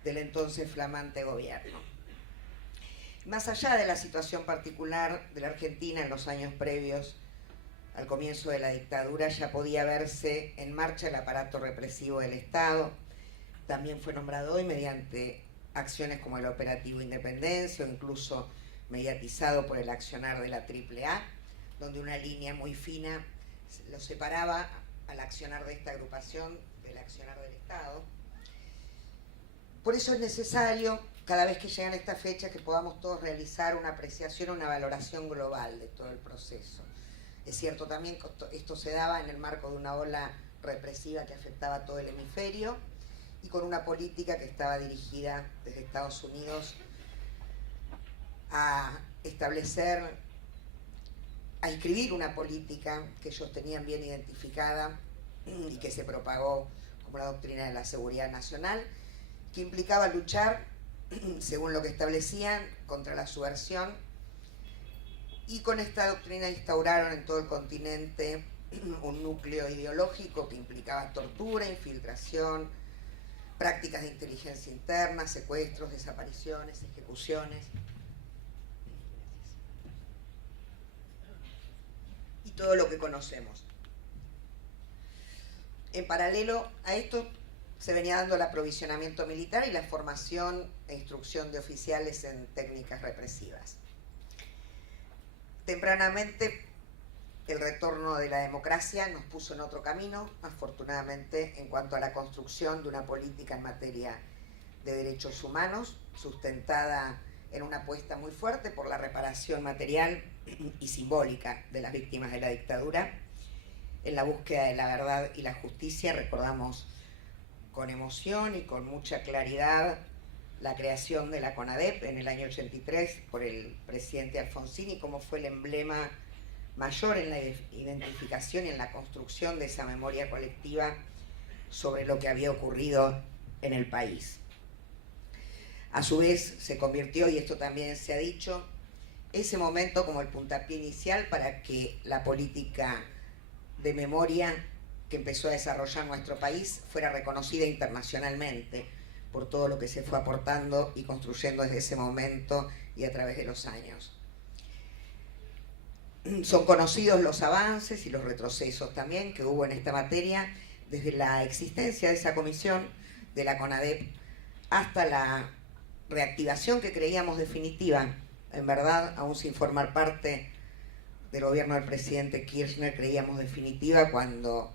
del entonces flamante gobierno. Más allá de la situación particular de la Argentina en los años previos al comienzo de la dictadura, ya podía verse en marcha el aparato represivo del Estado. También fue nombrado hoy mediante acciones como el Operativo Independencia o incluso mediatizado por el accionar de la AAA, donde una línea muy fina lo separaba al accionar de esta agrupación del accionar del Estado. Por eso es necesario cada vez que llegan estas fechas, que podamos todos realizar una apreciación, una valoración global de todo el proceso. Es cierto también que esto se daba en el marco de una ola represiva que afectaba a todo el hemisferio y con una política que estaba dirigida desde Estados Unidos a establecer, a inscribir una política que ellos tenían bien identificada y que se propagó como la doctrina de la seguridad nacional, que implicaba luchar, según lo que establecían, contra la subversión, y con esta doctrina instauraron en todo el continente un núcleo ideológico que implicaba tortura, infiltración, prácticas de inteligencia interna, secuestros, desapariciones, ejecuciones. Y todo lo que conocemos. En paralelo a esto se venía dando el aprovisionamiento militar y la formación e instrucción de oficiales en técnicas represivas. Tempranamente el retorno de la democracia nos puso en otro camino, afortunadamente, en cuanto a la construcción de una política en materia de derechos humanos, sustentada en una apuesta muy fuerte por la reparación material y simbólica de las víctimas de la dictadura. En la búsqueda de la verdad y la justicia recordamos con emoción y con mucha claridad la creación de la CONADEP en el año 83 por el presidente Alfonsín y cómo fue el emblema mayor en la identificación y en la construcción de esa memoria colectiva sobre lo que había ocurrido en el país. A su vez se convirtió, y esto también se ha dicho, ese momento como el puntapié inicial para que la política de memoria que empezó a desarrollar nuestro país fuera reconocida internacionalmente por todo lo que se fue aportando y construyendo desde ese momento y a través de los años. Son conocidos los avances y los retrocesos también que hubo en esta materia, desde la existencia de esa comisión de la CONADEP hasta la reactivación que creíamos definitiva, en verdad, aún sin formar parte del gobierno del presidente Kirchner, creíamos definitiva cuando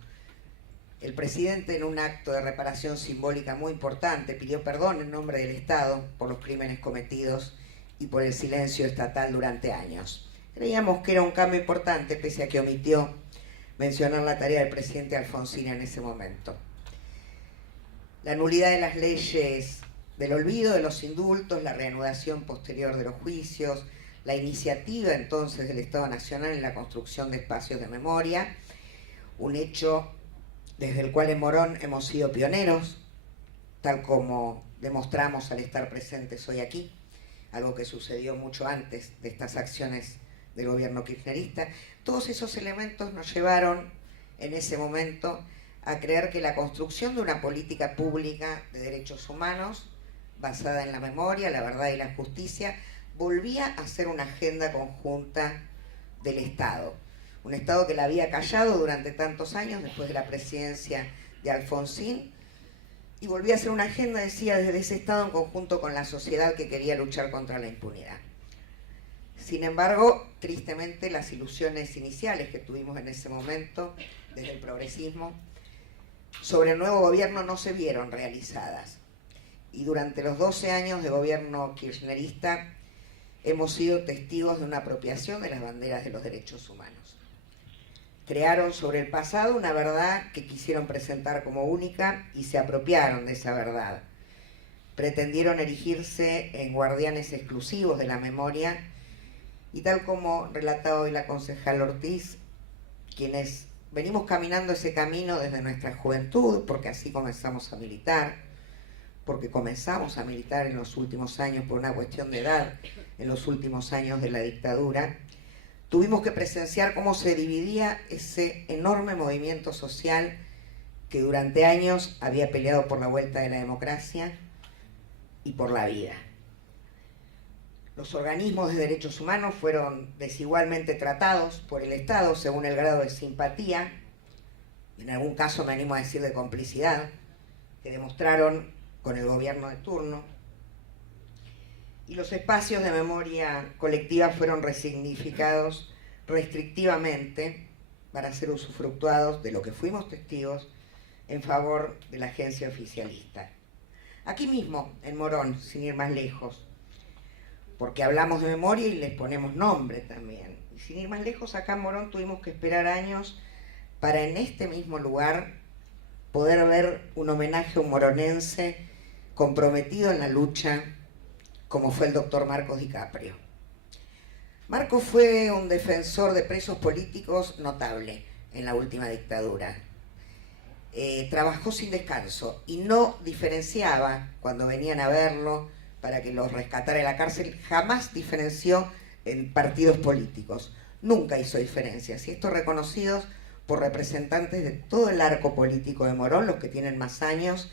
el presidente, en un acto de reparación simbólica muy importante, pidió perdón en nombre del Estado por los crímenes cometidos y por el silencio estatal durante años. Creíamos que era un cambio importante, pese a que omitió mencionar la tarea del presidente Alfonsín en ese momento. La nulidad de las leyes del olvido, de los indultos, la reanudación posterior de los juicios, la iniciativa entonces del Estado Nacional en la construcción de espacios de memoria, un hecho desde el cual en Morón hemos sido pioneros, tal como demostramos al estar presentes hoy aquí, algo que sucedió mucho antes de estas acciones del gobierno kirchnerista. Todos esos elementos nos llevaron en ese momento a creer que la construcción de una política pública de derechos humanos basada en la memoria, la verdad y la justicia volvía a ser una agenda conjunta del Estado. Un Estado que la había callado durante tantos años después de la presidencia de Alfonsín y volvía a ser una agenda, decía, desde ese Estado en conjunto con la sociedad que quería luchar contra la impunidad. Sin embargo, tristemente, las ilusiones iniciales que tuvimos en ese momento, desde el progresismo, sobre el nuevo gobierno no se vieron realizadas. Y durante los 12 años de gobierno kirchnerista hemos sido testigos de una apropiación de las banderas de los derechos humanos. Crearon sobre el pasado una verdad que quisieron presentar como única y se apropiaron de esa verdad. Pretendieron erigirse en guardianes exclusivos de la memoria y tal como relataba hoy la concejal Ortiz, quienes venimos caminando ese camino desde nuestra juventud, porque así comenzamos a militar, porque comenzamos a militar en los últimos años por una cuestión de edad, en los últimos años de la dictadura, tuvimos que presenciar cómo se dividía ese enorme movimiento social que durante años había peleado por la vuelta de la democracia y por la vida. Los organismos de derechos humanos fueron desigualmente tratados por el Estado según el grado de simpatía, en algún caso me animo a decir de complicidad, que demostraron con el gobierno de turno, y los espacios de memoria colectiva fueron resignificados restrictivamente para ser usufructuados de lo que fuimos testigos en favor de la agencia oficialista. aquí mismo, en Morón, sin ir más lejos, porque hablamos de memoria y les ponemos nombre también. Y sin ir más lejos, acá en Morón tuvimos que esperar años para en este mismo lugar poder ver un homenaje a un moronense comprometido en la lucha, como fue el doctor Marcos DiCaprio. Marcos fue un defensor de presos políticos notable en la última dictadura. Trabajó sin descanso y no diferenciaba cuando venían a verlo para que los rescatara de la cárcel, jamás diferenció en partidos políticos, nunca hizo diferencias, y estos reconocidos por representantes de todo el arco político de Morón, los que tienen más años,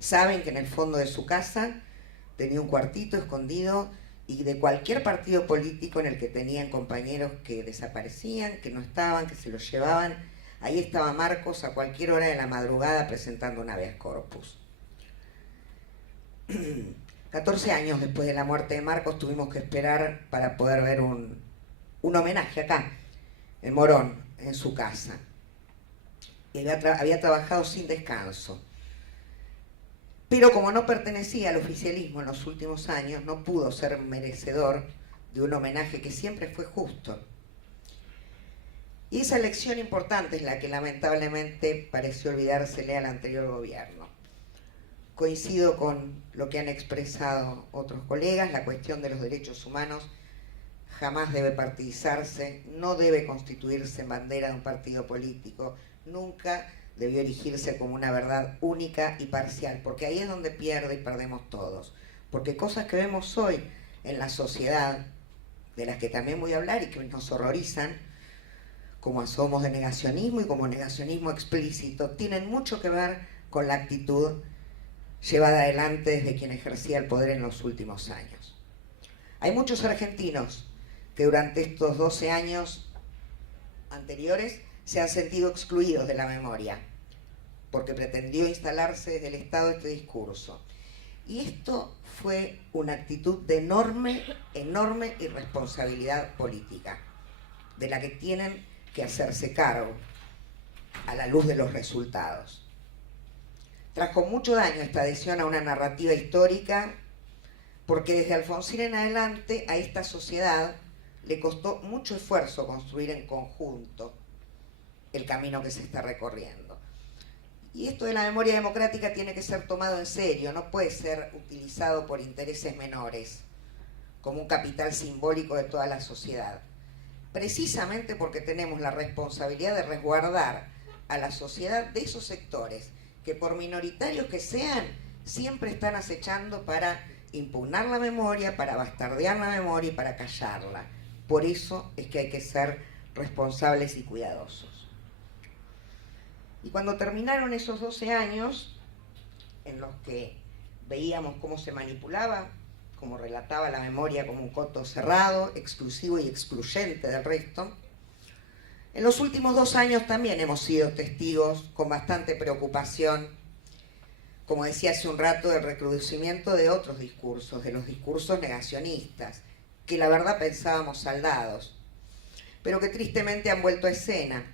saben que en el fondo de su casa tenía un cuartito escondido y de cualquier partido político en el que tenían compañeros que desaparecían, que no estaban, que se los llevaban, ahí estaba Marcos a cualquier hora de la madrugada presentando un habeas corpus. 14 años después de la muerte de Marcos tuvimos que esperar para poder ver un homenaje acá, en Morón, en su casa. Y había trabajado sin descanso. Pero como no pertenecía al oficialismo en los últimos años, no pudo ser merecedor de un homenaje que siempre fue justo. Y esa lección importante es la que lamentablemente pareció olvidársele al anterior gobierno. Coincido con lo que han expresado otros colegas, la cuestión de los derechos humanos jamás debe partidizarse, no debe constituirse en bandera de un partido político, nunca debió erigirse como una verdad única y parcial, porque ahí es donde pierde y perdemos todos. Porque cosas que vemos hoy en la sociedad, de las que también voy a hablar y que nos horrorizan, como asomos de negacionismo y como negacionismo explícito, tienen mucho que ver con la actitud llevada adelante desde quien ejercía el poder en los últimos años. Hay muchos argentinos que durante estos 12 años anteriores se han sentido excluidos de la memoria, porque pretendió instalarse desde el Estado este discurso. Y esto fue una actitud de enorme irresponsabilidad política, de la que tienen que hacerse cargo a la luz de los resultados. Trajo mucho daño esta adhesión a una narrativa histórica, porque desde Alfonsín en adelante a esta sociedad le costó mucho esfuerzo construir en conjunto el camino que se está recorriendo. Y esto de la memoria democrática tiene que ser tomado en serio, no puede ser utilizado por intereses menores, como un capital simbólico de toda la sociedad. Precisamente porque tenemos la responsabilidad de resguardar a la sociedad de esos sectores que, por minoritarios que sean, siempre están acechando para impugnar la memoria, para bastardear la memoria y para callarla. Por eso es que hay que ser responsables y cuidadosos. Y cuando terminaron esos 12 años, en los que veíamos cómo se manipulaba, cómo relataba la memoria como un coto cerrado, exclusivo y excluyente del resto, en los últimos 2 años también hemos sido testigos con bastante preocupación, como decía hace un rato, del recrudecimiento de otros discursos, de los discursos negacionistas, que la verdad pensábamos saldados, pero que tristemente han vuelto a escena.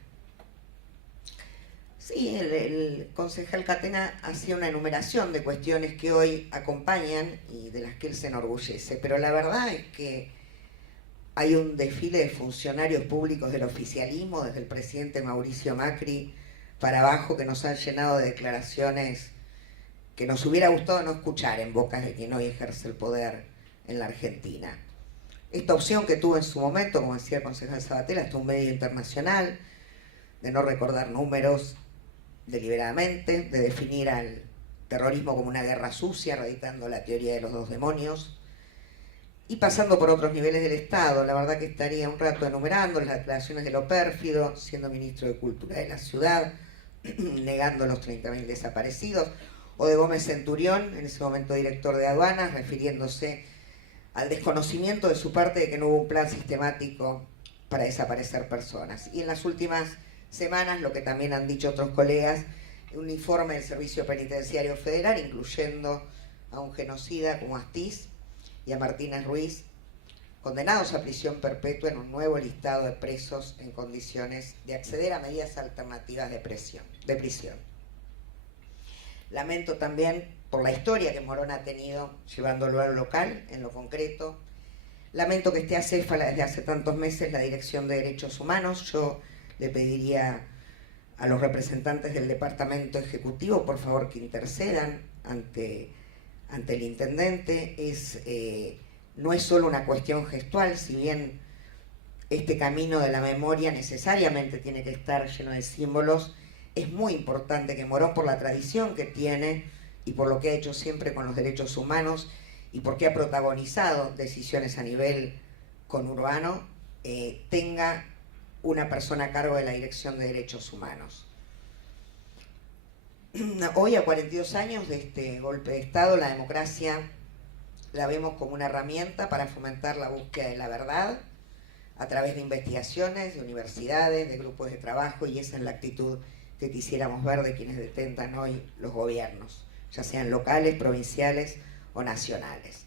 Sí, el concejal Catena hacía una enumeración de cuestiones que hoy acompañan y de las que él se enorgullece, pero la verdad es que hay un desfile de funcionarios públicos del oficialismo, desde el presidente Mauricio Macri para abajo, que nos han llenado de declaraciones que nos hubiera gustado no escuchar en bocas de quien hoy ejerce el poder en la Argentina. Esta opción que tuvo en su momento, como decía el concejal Sabatella, hasta un medio internacional, de no recordar números deliberadamente, de definir al terrorismo como una guerra sucia, reeditando la teoría de los 2 demonios, y pasando por otros niveles del Estado. La verdad que estaría un rato enumerando las declaraciones de lo pérfido, siendo ministro de Cultura de la ciudad, negando los 30.000 desaparecidos, o de Gómez Centurión, en ese momento director de aduanas, refiriéndose al desconocimiento de su parte de que no hubo un plan sistemático para desaparecer personas. Y en las últimas semanas, lo que también han dicho otros colegas, un informe del Servicio Penitenciario Federal, incluyendo a un genocida como Astiz y a Martínez Ruiz, condenados a prisión perpetua en un nuevo listado de presos en condiciones de acceder a medidas alternativas de prisión. Lamento también por la historia que Morón ha tenido llevándolo a lo local, en lo concreto. Lamento que esté acéfala desde hace tantos meses la Dirección de Derechos Humanos. Yo le pediría a los representantes del Departamento Ejecutivo, por favor, que intercedan ante el Intendente. No es solo una cuestión gestual, si bien este camino de la memoria necesariamente tiene que estar lleno de símbolos, es muy importante que Morón, por la tradición que tiene y por lo que ha hecho siempre con los derechos humanos y porque ha protagonizado decisiones a nivel conurbano, tenga una persona a cargo de la Dirección de Derechos Humanos. Hoy, a 42 años de este golpe de Estado, la democracia la vemos como una herramienta para fomentar la búsqueda de la verdad a través de investigaciones, de universidades, de grupos de trabajo, y esa es la actitud que quisiéramos ver de quienes detentan hoy los gobiernos, ya sean locales, provinciales o nacionales.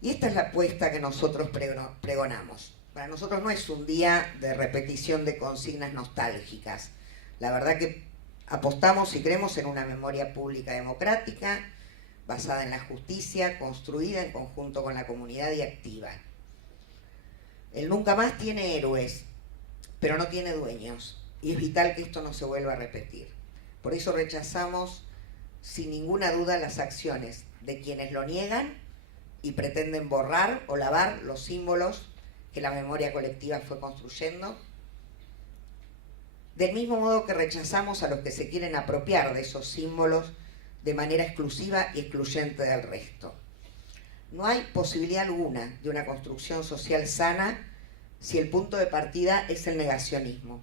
Y esta es la apuesta que nosotros pregonamos. Para nosotros no es un día de repetición de consignas nostálgicas. La verdad que apostamos y creemos en una memoria pública democrática, basada en la justicia, construida en conjunto con la comunidad y activa. El nunca más tiene héroes, pero no tiene dueños, y es vital que esto no se vuelva a repetir. Por eso rechazamos sin ninguna duda las acciones de quienes lo niegan y pretenden borrar o lavar los símbolos que la memoria colectiva fue construyendo. Del mismo modo que rechazamos a los que se quieren apropiar de esos símbolos de manera exclusiva y excluyente del resto. No hay posibilidad alguna de una construcción social sana si el punto de partida es el negacionismo.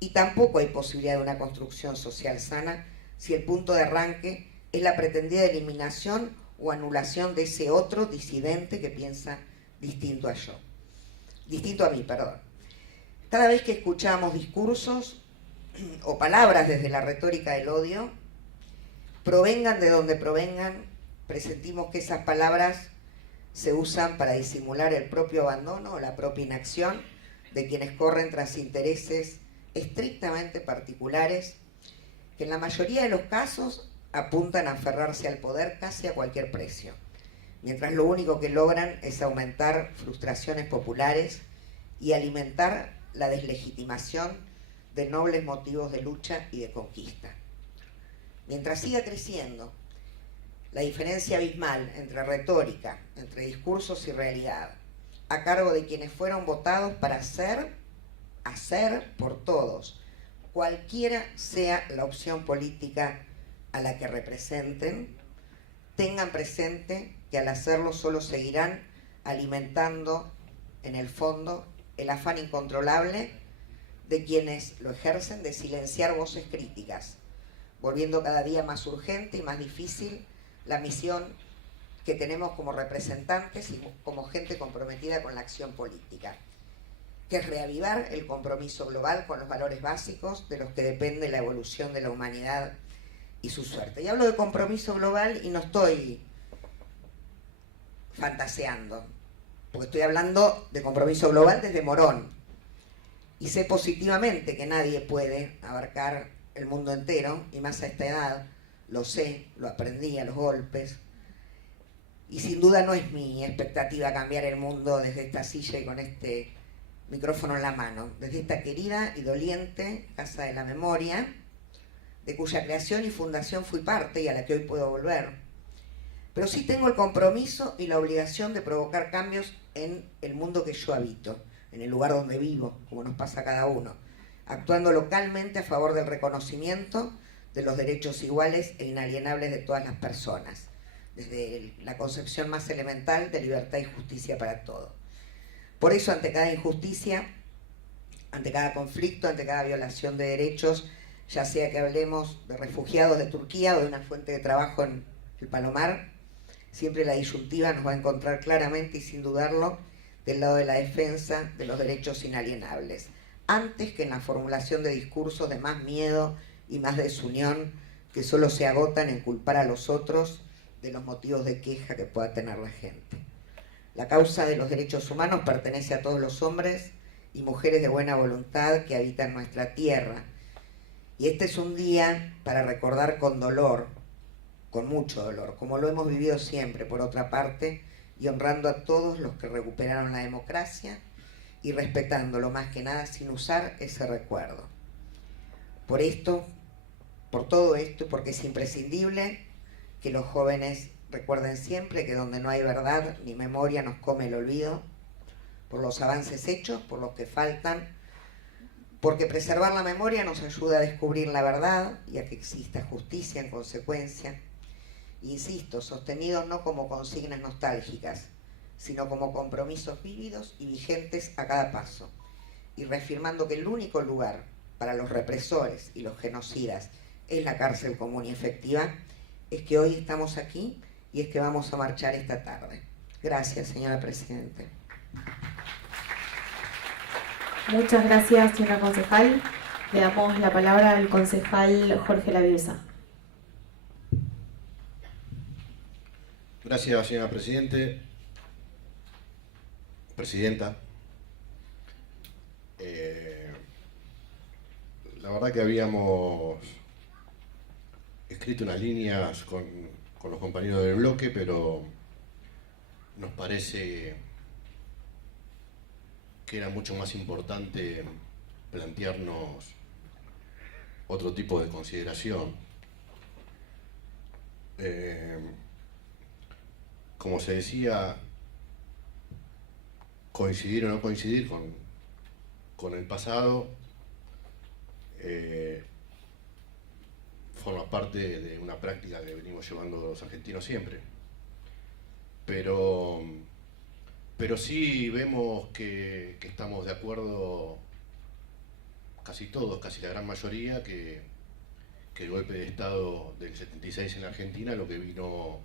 Y tampoco hay posibilidad de una construcción social sana si el punto de arranque es la pretendida eliminación o anulación de ese otro disidente que piensa distinto a mí. Cada vez que escuchamos discursos o palabras desde la retórica del odio, provengan de donde provengan, presentimos que esas palabras se usan para disimular el propio abandono o la propia inacción de quienes corren tras intereses estrictamente particulares que en la mayoría de los casos apuntan a aferrarse al poder casi a cualquier precio, mientras lo único que logran es aumentar frustraciones populares y alimentar la deslegitimación de nobles motivos de lucha y de conquista. Mientras siga creciendo la diferencia abismal entre retórica, entre discursos y realidad, a cargo de quienes fueron votados para hacer por todos, cualquiera sea la opción política a la que representen, tengan presente que al hacerlo solo seguirán alimentando, en el fondo, el afán incontrolable de quienes lo ejercen de silenciar voces críticas, volviendo cada día más urgente y más difícil la misión que tenemos como representantes y como gente comprometida con la acción política, que es reavivar el compromiso global con los valores básicos de los que depende la evolución de la humanidad y su suerte. Y hablo de compromiso global y no estoy fantaseando, porque estoy hablando de compromiso global desde Morón. Y sé positivamente que nadie puede abarcar el mundo entero, y más a esta edad, lo sé, lo aprendí a los golpes. Y sin duda no es mi expectativa cambiar el mundo desde esta silla y con este micrófono en la mano, desde esta querida y doliente Casa de la Memoria, de cuya creación y fundación fui parte y a la que hoy puedo volver. Pero sí tengo el compromiso y la obligación de provocar cambios en el mundo que yo habito, en el lugar donde vivo, como nos pasa a cada uno, actuando localmente a favor del reconocimiento de los derechos iguales e inalienables de todas las personas, desde la concepción más elemental de libertad y justicia para todos. Por eso, ante cada injusticia, ante cada conflicto, ante cada violación de derechos, ya sea que hablemos de refugiados de Turquía o de una fuente de trabajo en el Palomar, siempre la disyuntiva nos va a encontrar claramente y sin dudarlo del lado de la defensa de los derechos inalienables, antes que en la formulación de discursos de más miedo y más desunión que solo se agotan en culpar a los otros de los motivos de queja que pueda tener la gente. La causa de los derechos humanos pertenece a todos los hombres y mujeres de buena voluntad que habitan nuestra tierra. Y este es un día para recordar con dolor con mucho dolor, como lo hemos vivido siempre, por otra parte, y honrando a todos los que recuperaron la democracia y respetándolo más que nada sin usar ese recuerdo. Por esto, por todo esto, porque es imprescindible que los jóvenes recuerden siempre que donde no hay verdad ni memoria nos come el olvido, por los avances hechos, por los que faltan, porque preservar la memoria nos ayuda a descubrir la verdad y a que exista justicia en consecuencia. Insisto, sostenidos no como consignas nostálgicas, sino como compromisos vívidos y vigentes a cada paso, y reafirmando que el único lugar para los represores y los genocidas es la cárcel común y efectiva, es que hoy estamos aquí y es que vamos a marchar esta tarde. Gracias, señora Presidenta. Muchas gracias, señora concejal. Le damos la palabra al concejal Jorge Laviusa. Gracias, señora Presidenta. La verdad que habíamos escrito unas líneas con los compañeros del bloque, pero nos parece que era mucho más importante plantearnos otro tipo de consideración. Como se decía, coincidir o no coincidir con el pasado forma parte de una práctica que venimos llevando los argentinos siempre. Pero sí vemos que estamos de acuerdo casi todos, casi la gran mayoría, que el golpe de Estado del 76 en la Argentina lo que vino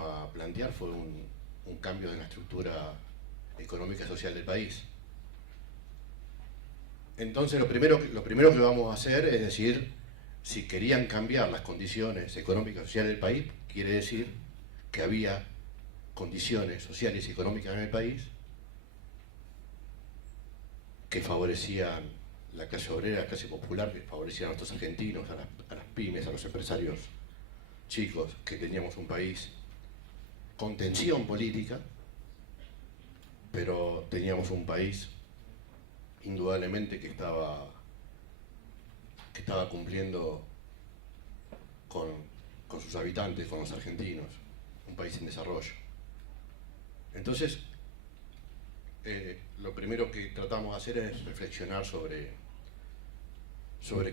a plantear fue un cambio en la estructura económica y social del país. Entonces lo primero que vamos a hacer es decir, si querían cambiar las condiciones económicas y sociales del país, quiere decir que había condiciones sociales y económicas en el país que favorecían la clase obrera, la clase popular, que favorecían a nuestros argentinos, a las pymes, a los empresarios chicos, que teníamos un país con tensión política, pero teníamos un país indudablemente que estaba cumpliendo con sus habitantes, con los argentinos, un país en desarrollo. Entonces, lo primero que tratamos de hacer es reflexionar sobre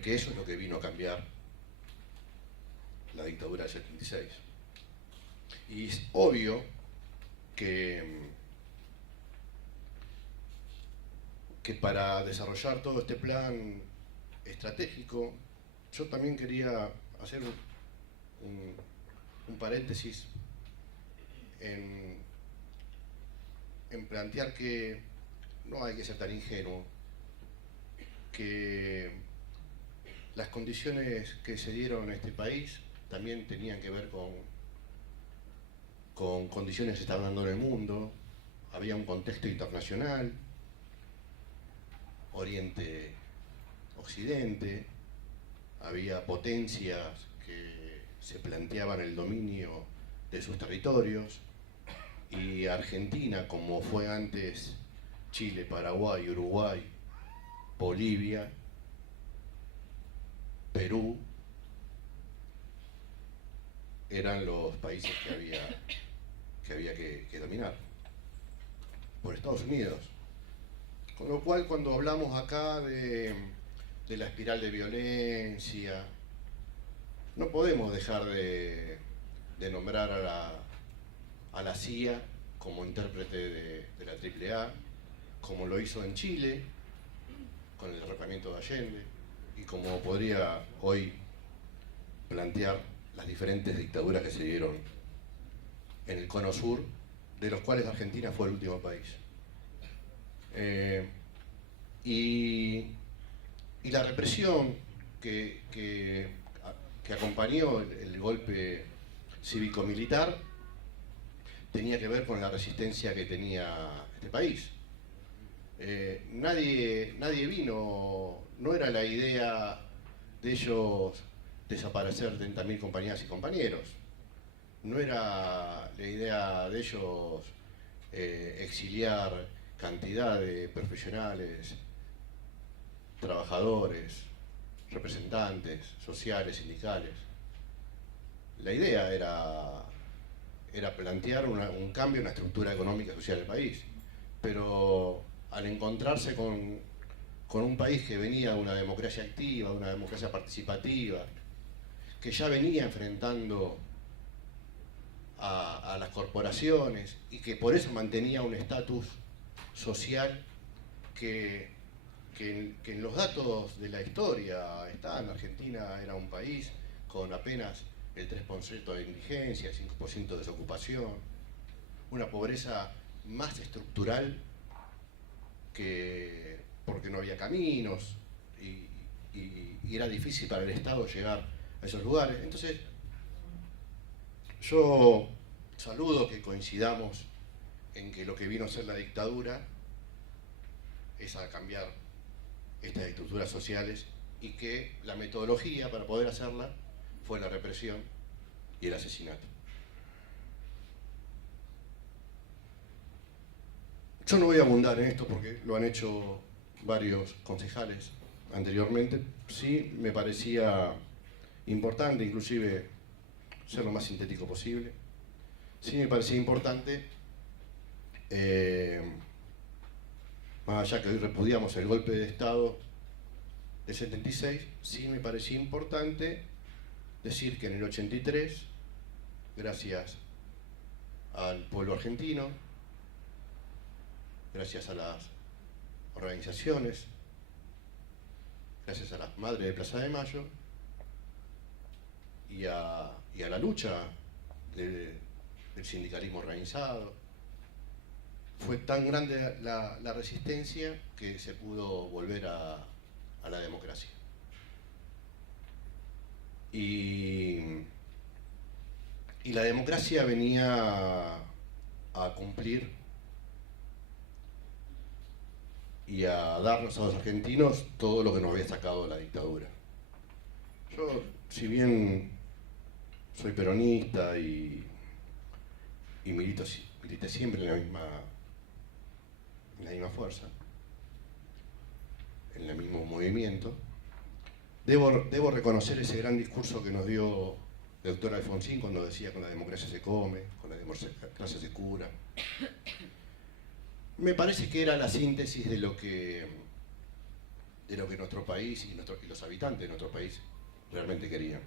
que eso es lo que vino a cambiar la dictadura del 76. Y es obvio que para desarrollar todo este plan estratégico, yo también quería hacer un paréntesis en plantear que no hay que ser tan ingenuo, que las condiciones que se dieron en este país también tenían que ver con condiciones que se estaban dando en el mundo. Había un contexto internacional, Oriente, Occidente, había potencias que se planteaban el dominio de sus territorios, y Argentina, como fue antes Chile, Paraguay, Uruguay, Bolivia, Perú, eran los países que había que dominar por Estados Unidos. Con lo cual, cuando hablamos acá de la espiral de violencia, no podemos dejar de nombrar a la CIA como intérprete de la AAA, como lo hizo en Chile con el derrocamiento de Allende, y como podría hoy plantear las diferentes dictaduras que se dieron en el cono sur, de los cuales Argentina fue el último país. Y la represión que acompañó el golpe cívico-militar tenía que ver con la resistencia que tenía este país. Nadie vino, no era la idea de ellos desaparecer 30.000 compañeras y compañeros. No era la idea de ellos exiliar cantidad de profesionales, trabajadores, representantes sociales, sindicales. La idea era plantear un cambio en la estructura económica y social del país, pero al encontrarse con un país que venía de una democracia activa, de una democracia participativa, que ya venía enfrentando a las corporaciones y que por eso mantenía un estatus social que en los datos de la historia está. En Argentina era un país con apenas el 3% de indigencia, el 5% de desocupación, una pobreza más estructural que porque no había caminos y era difícil para el Estado llegar a esos lugares. Entonces, yo saludo que coincidamos en que lo que vino a ser la dictadura es a cambiar estas estructuras sociales y que la metodología para poder hacerla fue la represión y el asesinato. Yo no voy a abundar en esto porque lo han hecho varios concejales anteriormente. Sí me parecía importante, inclusive, ser lo más sintético posible. Sí me parecía importante, más allá que hoy repudiamos el golpe de Estado del 76, sí me parecía importante decir que en el 83, gracias al pueblo argentino, gracias a las organizaciones, gracias a las madres de Plaza de Mayo y a la lucha del sindicalismo organizado, fue tan grande la resistencia que se pudo volver a la democracia. Y la democracia venía a cumplir y a darnos a los argentinos todo lo que nos había sacado la dictadura. Yo, si bien soy peronista y milité siempre en la misma fuerza, en el mismo movimiento, debo reconocer ese gran discurso que nos dio el doctor Alfonsín cuando decía: con la democracia se come, con la democracia se cura. Me parece que era la síntesis de lo que nuestro país y los habitantes de nuestro país realmente querían.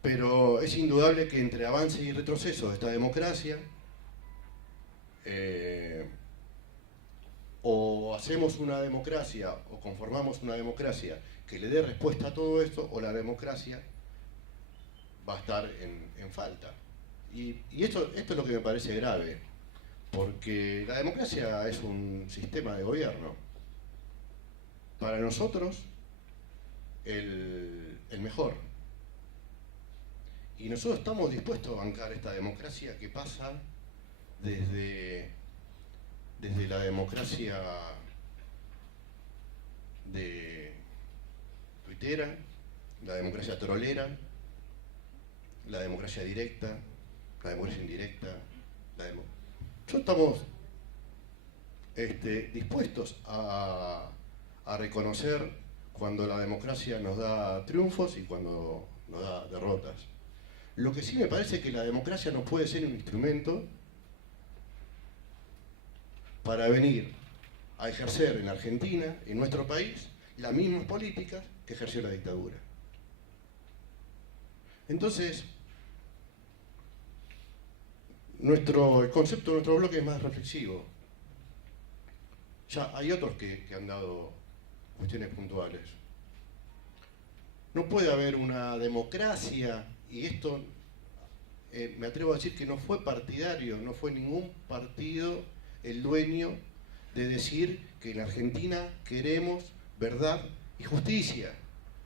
Pero es indudable que entre avance y retroceso de esta democracia, o hacemos una democracia o conformamos una democracia que le dé respuesta a todo esto, o la democracia va a estar en falta. Y esto es lo que me parece grave, porque la democracia es un sistema de gobierno. Para nosotros, el mejor. Y nosotros estamos dispuestos a bancar esta democracia que pasa desde la democracia de tuitera, la democracia trolera, la democracia directa, la democracia indirecta. Nosotros estamos dispuestos a reconocer cuando la democracia nos da triunfos y cuando nos da derrotas. Lo que sí me parece es que la democracia no puede ser un instrumento para venir a ejercer en Argentina, en nuestro país, las mismas políticas que ejerció la dictadura. Entonces, el concepto de nuestro bloque es más reflexivo. Ya hay otros que han dado cuestiones puntuales. No puede haber una democracia, y esto me atrevo a decir que no fue partidario, no fue ningún partido el dueño de decir que en Argentina queremos verdad y justicia.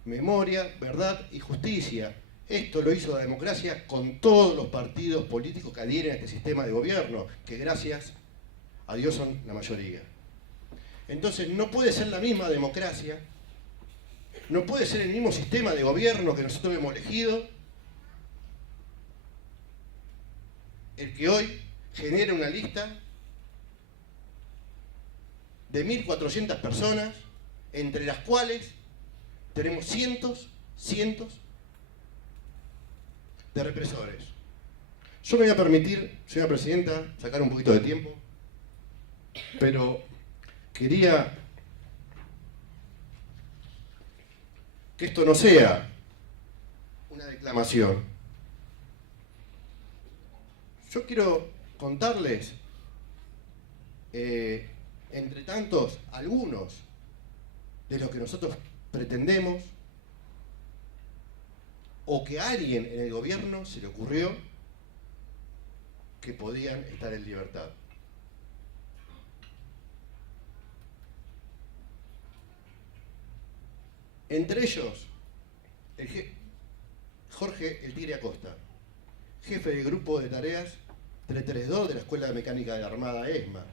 Memoria, verdad y justicia. Esto lo hizo la democracia con todos los partidos políticos que adhieren a este sistema de gobierno, que gracias a Dios son la mayoría. Entonces no puede ser la misma democracia No puede ser el mismo sistema de gobierno que nosotros hemos elegido el que hoy genera una lista de 1.400 personas, entre las cuales tenemos cientos de represores. Yo me voy a permitir, señora Presidenta, sacar un poquito de tiempo, pero quería que esto no sea una declamación. Yo quiero contarles, entre tantos, algunos de los que nosotros pretendemos o que a alguien en el gobierno se le ocurrió que podían estar en libertad. Entre ellos, Jorge El Tigre Acosta, jefe del grupo de tareas 332 de la Escuela de Mecánica de la Armada ESMA,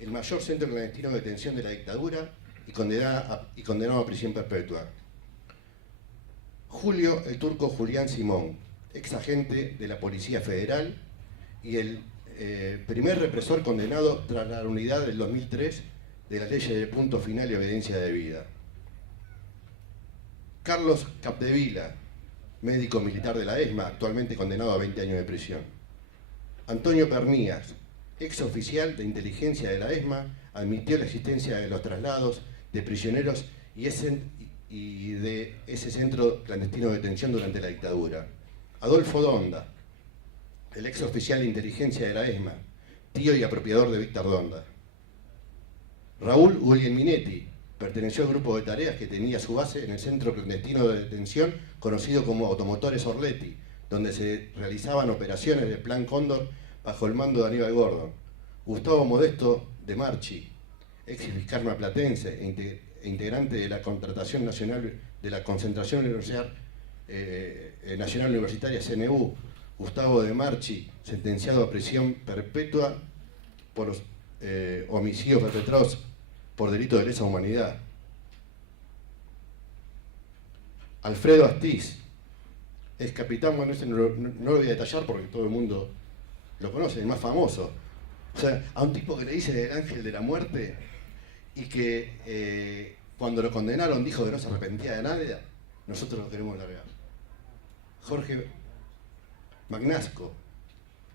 el mayor centro clandestino de detención de la dictadura y condenado a prisión perpetua. Julio el Turco Julián Simón, ex agente de la Policía Federal y el primer represor condenado tras la unidad del 2003 de las leyes de punto final y obediencia debida. Carlos Capdevila, médico militar de la ESMA, actualmente condenado a 20 años de prisión. Antonio Pernías, ex oficial de inteligencia de la ESMA, admitió la existencia de los traslados de prisioneros y de ese centro clandestino de detención durante la dictadura. Adolfo Donda, el ex oficial de inteligencia de la ESMA, tío y apropiador de Víctor Donda. Raúl Guglielminetti perteneció al grupo de tareas que tenía su base en el centro clandestino de detención conocido como Automotores Orletti, donde se realizaban operaciones del Plan Cóndor bajo el mando de Aníbal Gordon. Gustavo Modesto de Marchi, ex fiscal marplatense e integrante de la Contratación Nacional de la Concentración Nacional Universitaria CNU. Gustavo de Marchi, sentenciado a prisión perpetua por los homicidios perpetrados por delito de lesa humanidad. Alfredo Astiz, ex capitán, bueno, ese no lo voy a detallar porque todo el mundo lo conoce, el más famoso. O sea, a un tipo que le dicen el ángel de la muerte y que cuando lo condenaron dijo que no se arrepentía de nada, nosotros lo queremos largar. Jorge Magnasco,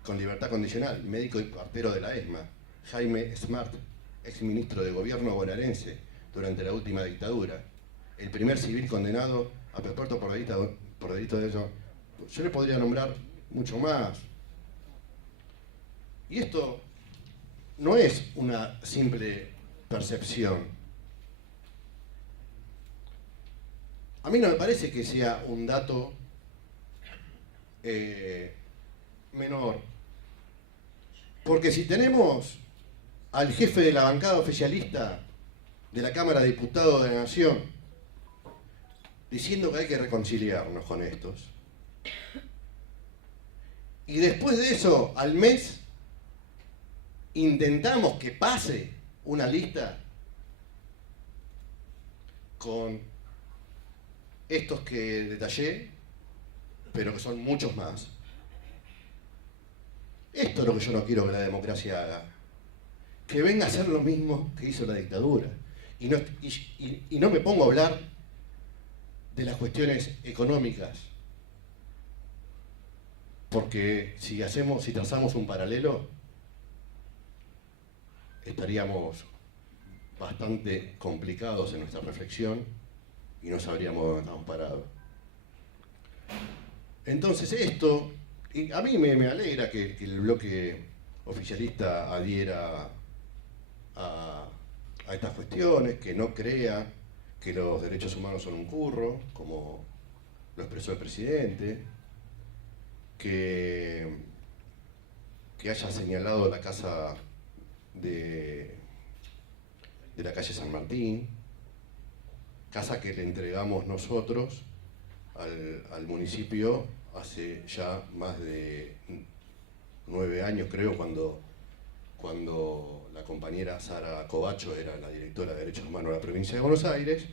con libertad condicional, médico y partero de la ESMA. Jaime Smart, ex ministro de gobierno bonaerense durante la última dictadura. El primer civil condenado a perpetuo por delito de eso. Yo le podría nombrar mucho más. Y esto no es una simple percepción. A mí no me parece que sea un dato menor. Porque si tenemos al jefe de la bancada oficialista de la Cámara de Diputados de la Nación diciendo que hay que reconciliarnos con estos, y después de eso, al mes, intentamos que pase una lista con estos que detallé, pero que son muchos más. Esto es lo que yo no quiero que la democracia haga. Que venga a hacer lo mismo que hizo la dictadura. Y no me pongo a hablar de las cuestiones económicas. Porque si trazamos un paralelo, estaríamos bastante complicados en nuestra reflexión y no sabríamos dónde estamos parados. Entonces esto, y a mí me alegra que el bloque oficialista adhiera a estas cuestiones, que no crea que los derechos humanos son un curro, como lo expresó el presidente, que haya señalado la casa de la calle San Martín, casa que le entregamos nosotros al municipio hace ya más de 9 años, creo, cuando la compañera Sara Covacho era la directora de Derechos Humanos de la provincia de Buenos Aires,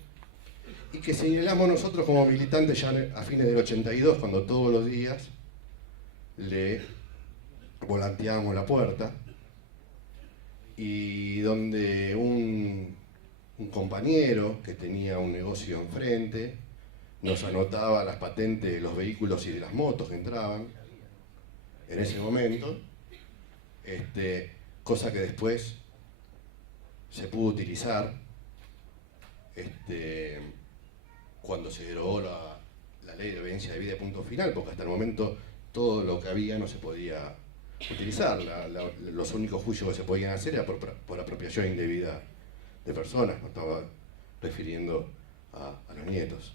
y que señalamos nosotros como militantes ya a fines del 82, cuando todos los días le volanteábamos la puerta, y donde un compañero que tenía un negocio enfrente nos anotaba las patentes de los vehículos y de las motos que entraban en ese momento, cosa que después se pudo utilizar cuando se derogó la ley de obediencia de vida, punto final, porque hasta el momento todo lo que había no se podía utilizar. Los únicos juicios que se podían hacer era por apropiación indebida de personas, no estaba refiriendo a los nietos.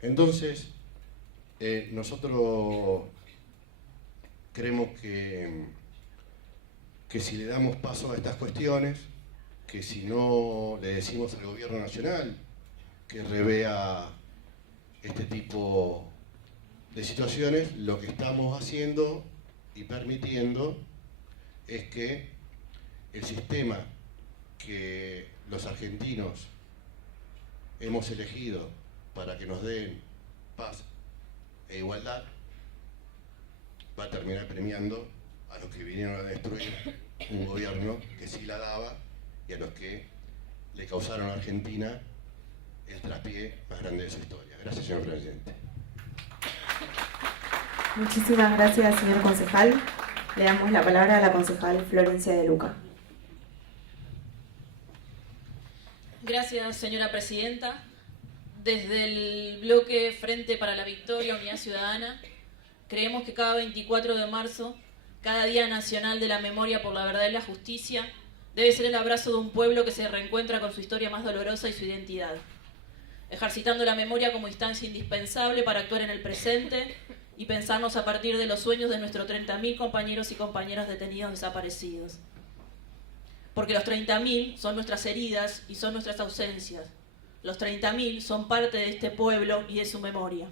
Entonces, nosotros creemos que si le damos paso a estas cuestiones, que si no le decimos al gobierno nacional que revea este tipo de situaciones, lo que estamos haciendo y permitiendo es que el sistema que los argentinos hemos elegido para que nos den paz e igualdad va a terminar premiando a los que vinieron a destruir un gobierno que sí la daba y a los que le causaron a Argentina el traspié más grande de su historia. Gracias, señor presidente. Muchísimas gracias, señor concejal. Le damos la palabra a la concejal Florencia de Luca. Gracias, señora presidenta. Desde el bloque Frente para la Victoria, Unidad Ciudadana, creemos que cada 24 de marzo, cada Día Nacional de la Memoria por la Verdad y la Justicia, debe ser el abrazo de un pueblo que se reencuentra con su historia más dolorosa y su identidad, ejercitando la memoria como instancia indispensable para actuar en el presente y pensarnos a partir de los sueños de nuestros 30.000 compañeros y compañeras detenidos desaparecidos. Porque los 30.000 son nuestras heridas y son nuestras ausencias. Los 30.000 son parte de este pueblo y de su memoria.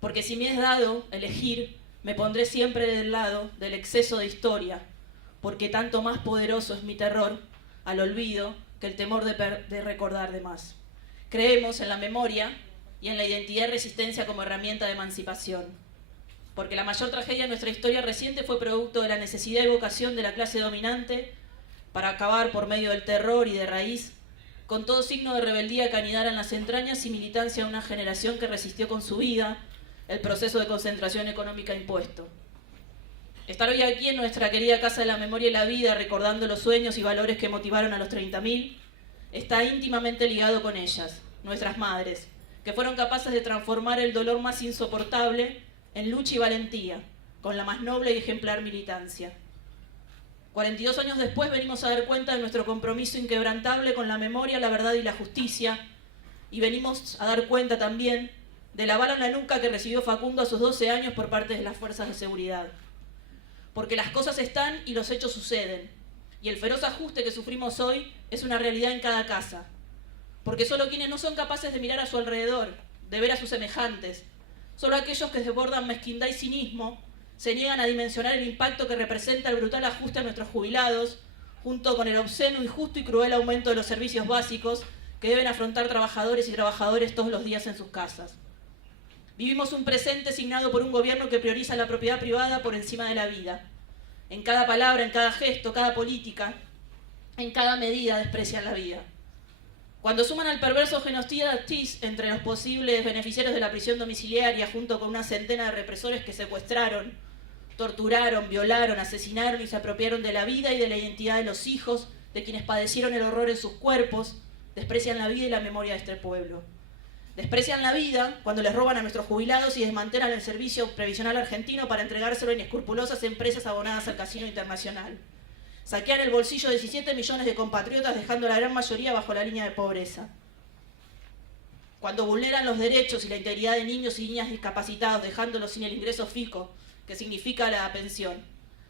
Porque si me es dado elegir, me pondré siempre del lado del exceso de historia, porque tanto más poderoso es mi terror al olvido que el temor de recordar de más. Creemos en la memoria y en la identidad y resistencia como herramienta de emancipación, porque la mayor tragedia de nuestra historia reciente fue producto de la necesidad y vocación de la clase dominante para acabar por medio del terror y de raíz con todo signo de rebeldía que anidara en las entrañas y militancia de una generación que resistió con su vida el proceso de concentración económica impuesto. Estar hoy aquí en nuestra querida Casa de la Memoria y la Vida, recordando los sueños y valores que motivaron a los 30.000, está íntimamente ligado con ellas, nuestras madres, que fueron capaces de transformar el dolor más insoportable en lucha y valentía, con la más noble y ejemplar militancia. 42 años después venimos a dar cuenta de nuestro compromiso inquebrantable con la memoria, la verdad y la justicia, y venimos a dar cuenta también de la bala en la nuca que recibió Facundo a sus 12 años por parte de las fuerzas de seguridad. Porque las cosas están y los hechos suceden, y el feroz ajuste que sufrimos hoy es una realidad en cada casa. Porque solo quienes no son capaces de mirar a su alrededor, de ver a sus semejantes, solo aquellos que desbordan mezquindad y cinismo, se niegan a dimensionar el impacto que representa el brutal ajuste a nuestros jubilados, junto con el obsceno, injusto y cruel aumento de los servicios básicos que deben afrontar trabajadores y trabajadores todos los días en sus casas. Vivimos un presente signado por un gobierno que prioriza la propiedad privada por encima de la vida. En cada palabra, en cada gesto, cada política, en cada medida desprecian la vida. Cuando suman al perverso genocida Ortiz entre los posibles beneficiarios de la prisión domiciliaria, junto con una centena de represores que secuestraron, torturaron, violaron, asesinaron y se apropiaron de la vida y de la identidad de los hijos de quienes padecieron el horror en sus cuerpos, desprecian la vida y la memoria de este pueblo. Desprecian la vida cuando les roban a nuestros jubilados y desmantelan el servicio previsional argentino para entregárselo a inescrupulosas empresas abonadas al casino internacional. Saquean el bolsillo de 17 millones de compatriotas, dejando a la gran mayoría bajo la línea de pobreza. Cuando vulneran los derechos y la integridad de niños y niñas discapacitados, dejándolos sin el ingreso fijo, que significa la pensión.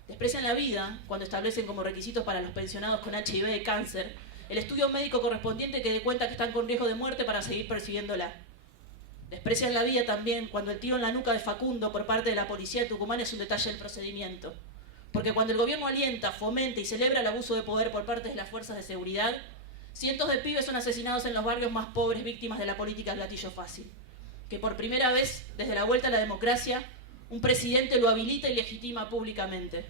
Desprecian la vida cuando establecen como requisitos para los pensionados con HIV y cáncer el estudio médico correspondiente que dé cuenta que están con riesgo de muerte para seguir percibiéndola. Desprecian la vida también cuando el tiro en la nuca de Facundo por parte de la policía de Tucumán es un detalle del procedimiento. Porque cuando el gobierno alienta, fomenta y celebra el abuso de poder por parte de las fuerzas de seguridad, cientos de pibes son asesinados en los barrios más pobres, víctimas de la política del gatillo fácil. Que por primera vez, desde la vuelta a la democracia, un presidente lo habilita y legitima públicamente.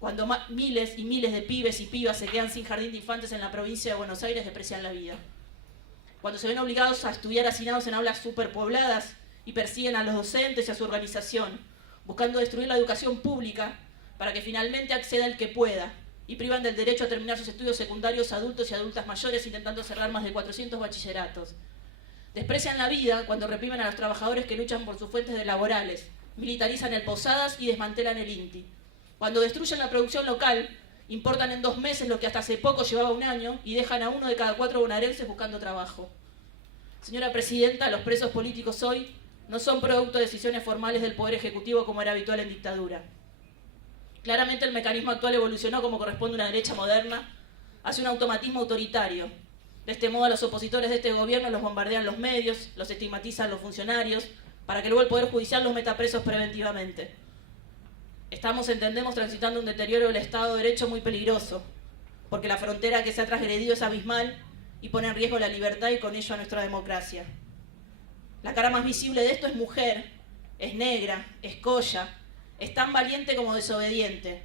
Cuando miles y miles de pibes y pibas se quedan sin jardín de infantes en la provincia de Buenos Aires, desprecian la vida. Cuando se ven obligados a estudiar hacinados en aulas superpobladas y persiguen a los docentes y a su organización, buscando destruir la educación pública para que finalmente acceda el que pueda, y privan del derecho a terminar sus estudios secundarios a adultos y adultas mayores, intentando cerrar más de 400 bachilleratos. Desprecian la vida cuando reprimen a los trabajadores que luchan por sus fuentes laborales, militarizan el Posadas y desmantelan el INTI. Cuando destruyen la producción local, importan en 2 meses lo que hasta hace poco llevaba 1 año y dejan a 1 de cada 4 bonaerenses buscando trabajo. Señora Presidenta, los presos políticos hoy no son producto de decisiones formales del Poder Ejecutivo como era habitual en dictadura. Claramente el mecanismo actual evolucionó como corresponde a una derecha moderna hacia un automatismo autoritario. De este modo a los opositores de este gobierno los bombardean los medios, los estigmatizan los funcionarios, para que luego el Poder Judicial los meta presos preventivamente. Estamos, entendemos, transitando un deterioro del Estado de Derecho muy peligroso, porque la frontera que se ha transgredido es abismal y pone en riesgo la libertad y con ello a nuestra democracia. La cara más visible de esto es mujer, es negra, es colla, es tan valiente como desobediente.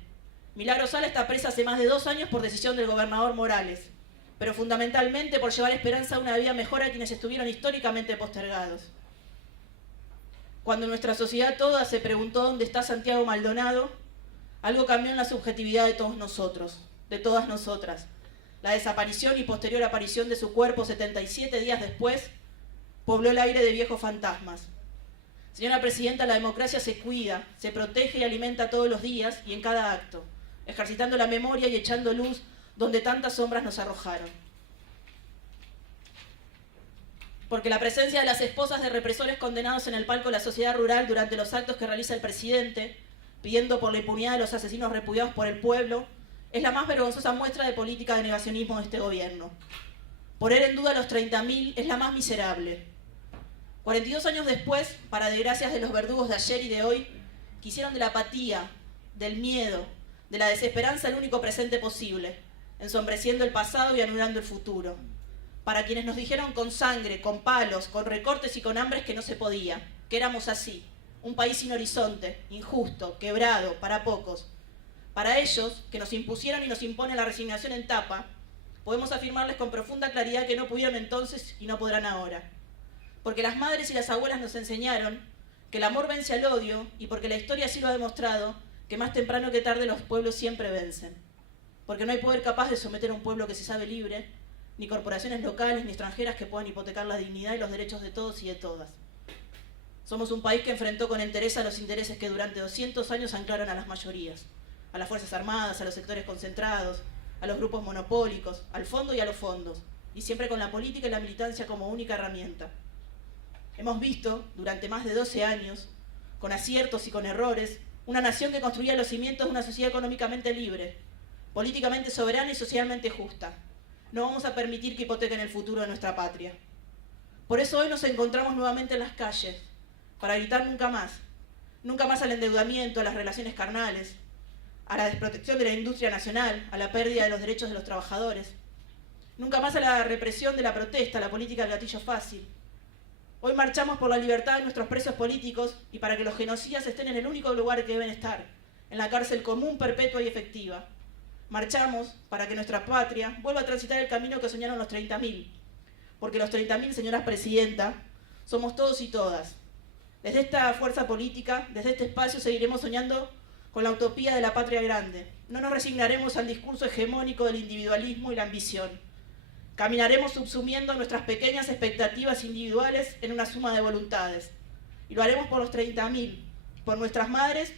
Milagro Sala está presa hace más de 2 años por decisión del gobernador Morales, pero fundamentalmente por llevar esperanza a una vida mejor a quienes estuvieron históricamente postergados. Cuando nuestra sociedad toda se preguntó dónde está Santiago Maldonado, algo cambió en la subjetividad de todos nosotros, de todas nosotras. La desaparición y posterior aparición de su cuerpo 77 días después pobló el aire de viejos fantasmas. Señora Presidenta, la democracia se cuida, se protege y alimenta todos los días y en cada acto, ejercitando la memoria y echando luz donde tantas sombras nos arrojaron. Porque la presencia de las esposas de represores condenados en el palco de la sociedad rural durante los actos que realiza el presidente, pidiendo por la impunidad de los asesinos repudiados por el pueblo, es la más vergonzosa muestra de política de negacionismo de este gobierno. Poner en duda los 30.000 es la más miserable. 42 años después, para desgracias de los verdugos de ayer y de hoy, que hicieron de la apatía, del miedo, de la desesperanza el único presente posible, ensombreciendo el pasado y anulando el futuro. Para quienes nos dijeron con sangre, con palos, con recortes y con hambres que no se podía, que éramos así, un país sin horizonte, injusto, quebrado, para pocos. Para ellos, que nos impusieron y nos imponen la resignación en tapa, podemos afirmarles con profunda claridad que no pudieron entonces y no podrán ahora. Porque las madres y las abuelas nos enseñaron que el amor vence al odio y porque la historia así lo ha demostrado, que más temprano que tarde los pueblos siempre vencen. Porque no hay poder capaz de someter a un pueblo que se sabe libre, ni corporaciones locales ni extranjeras que puedan hipotecar la dignidad y los derechos de todos y de todas. Somos un país que enfrentó con entereza los intereses que durante 200 años anclaron a las mayorías, a las Fuerzas Armadas, a los sectores concentrados, a los grupos monopólicos, al fondo y a los fondos, y siempre con la política y la militancia como única herramienta. Hemos visto, durante más de 12 años, con aciertos y con errores, una nación que construía los cimientos de una sociedad económicamente libre, políticamente soberana y socialmente justa. No vamos a permitir que hipotequen el futuro de nuestra patria. Por eso hoy nos encontramos nuevamente en las calles, para gritar nunca más al endeudamiento, a las relaciones carnales, a la desprotección de la industria nacional, a la pérdida de los derechos de los trabajadores, nunca más a la represión de la protesta, a la política del gatillo fácil. Hoy marchamos por la libertad de nuestros presos políticos y para que los genocidas estén en el único lugar que deben estar, en la cárcel común, perpetua y efectiva. Marchamos para que nuestra patria vuelva a transitar el camino que soñaron los 30.000, porque los 30.000, señora Presidenta, somos todos y todas. Desde esta fuerza política, desde este espacio, seguiremos soñando con la utopía de la patria grande. No nos resignaremos al discurso hegemónico del individualismo y la ambición. Caminaremos subsumiendo nuestras pequeñas expectativas individuales en una suma de voluntades. Y lo haremos por los 30.000, por nuestras madres,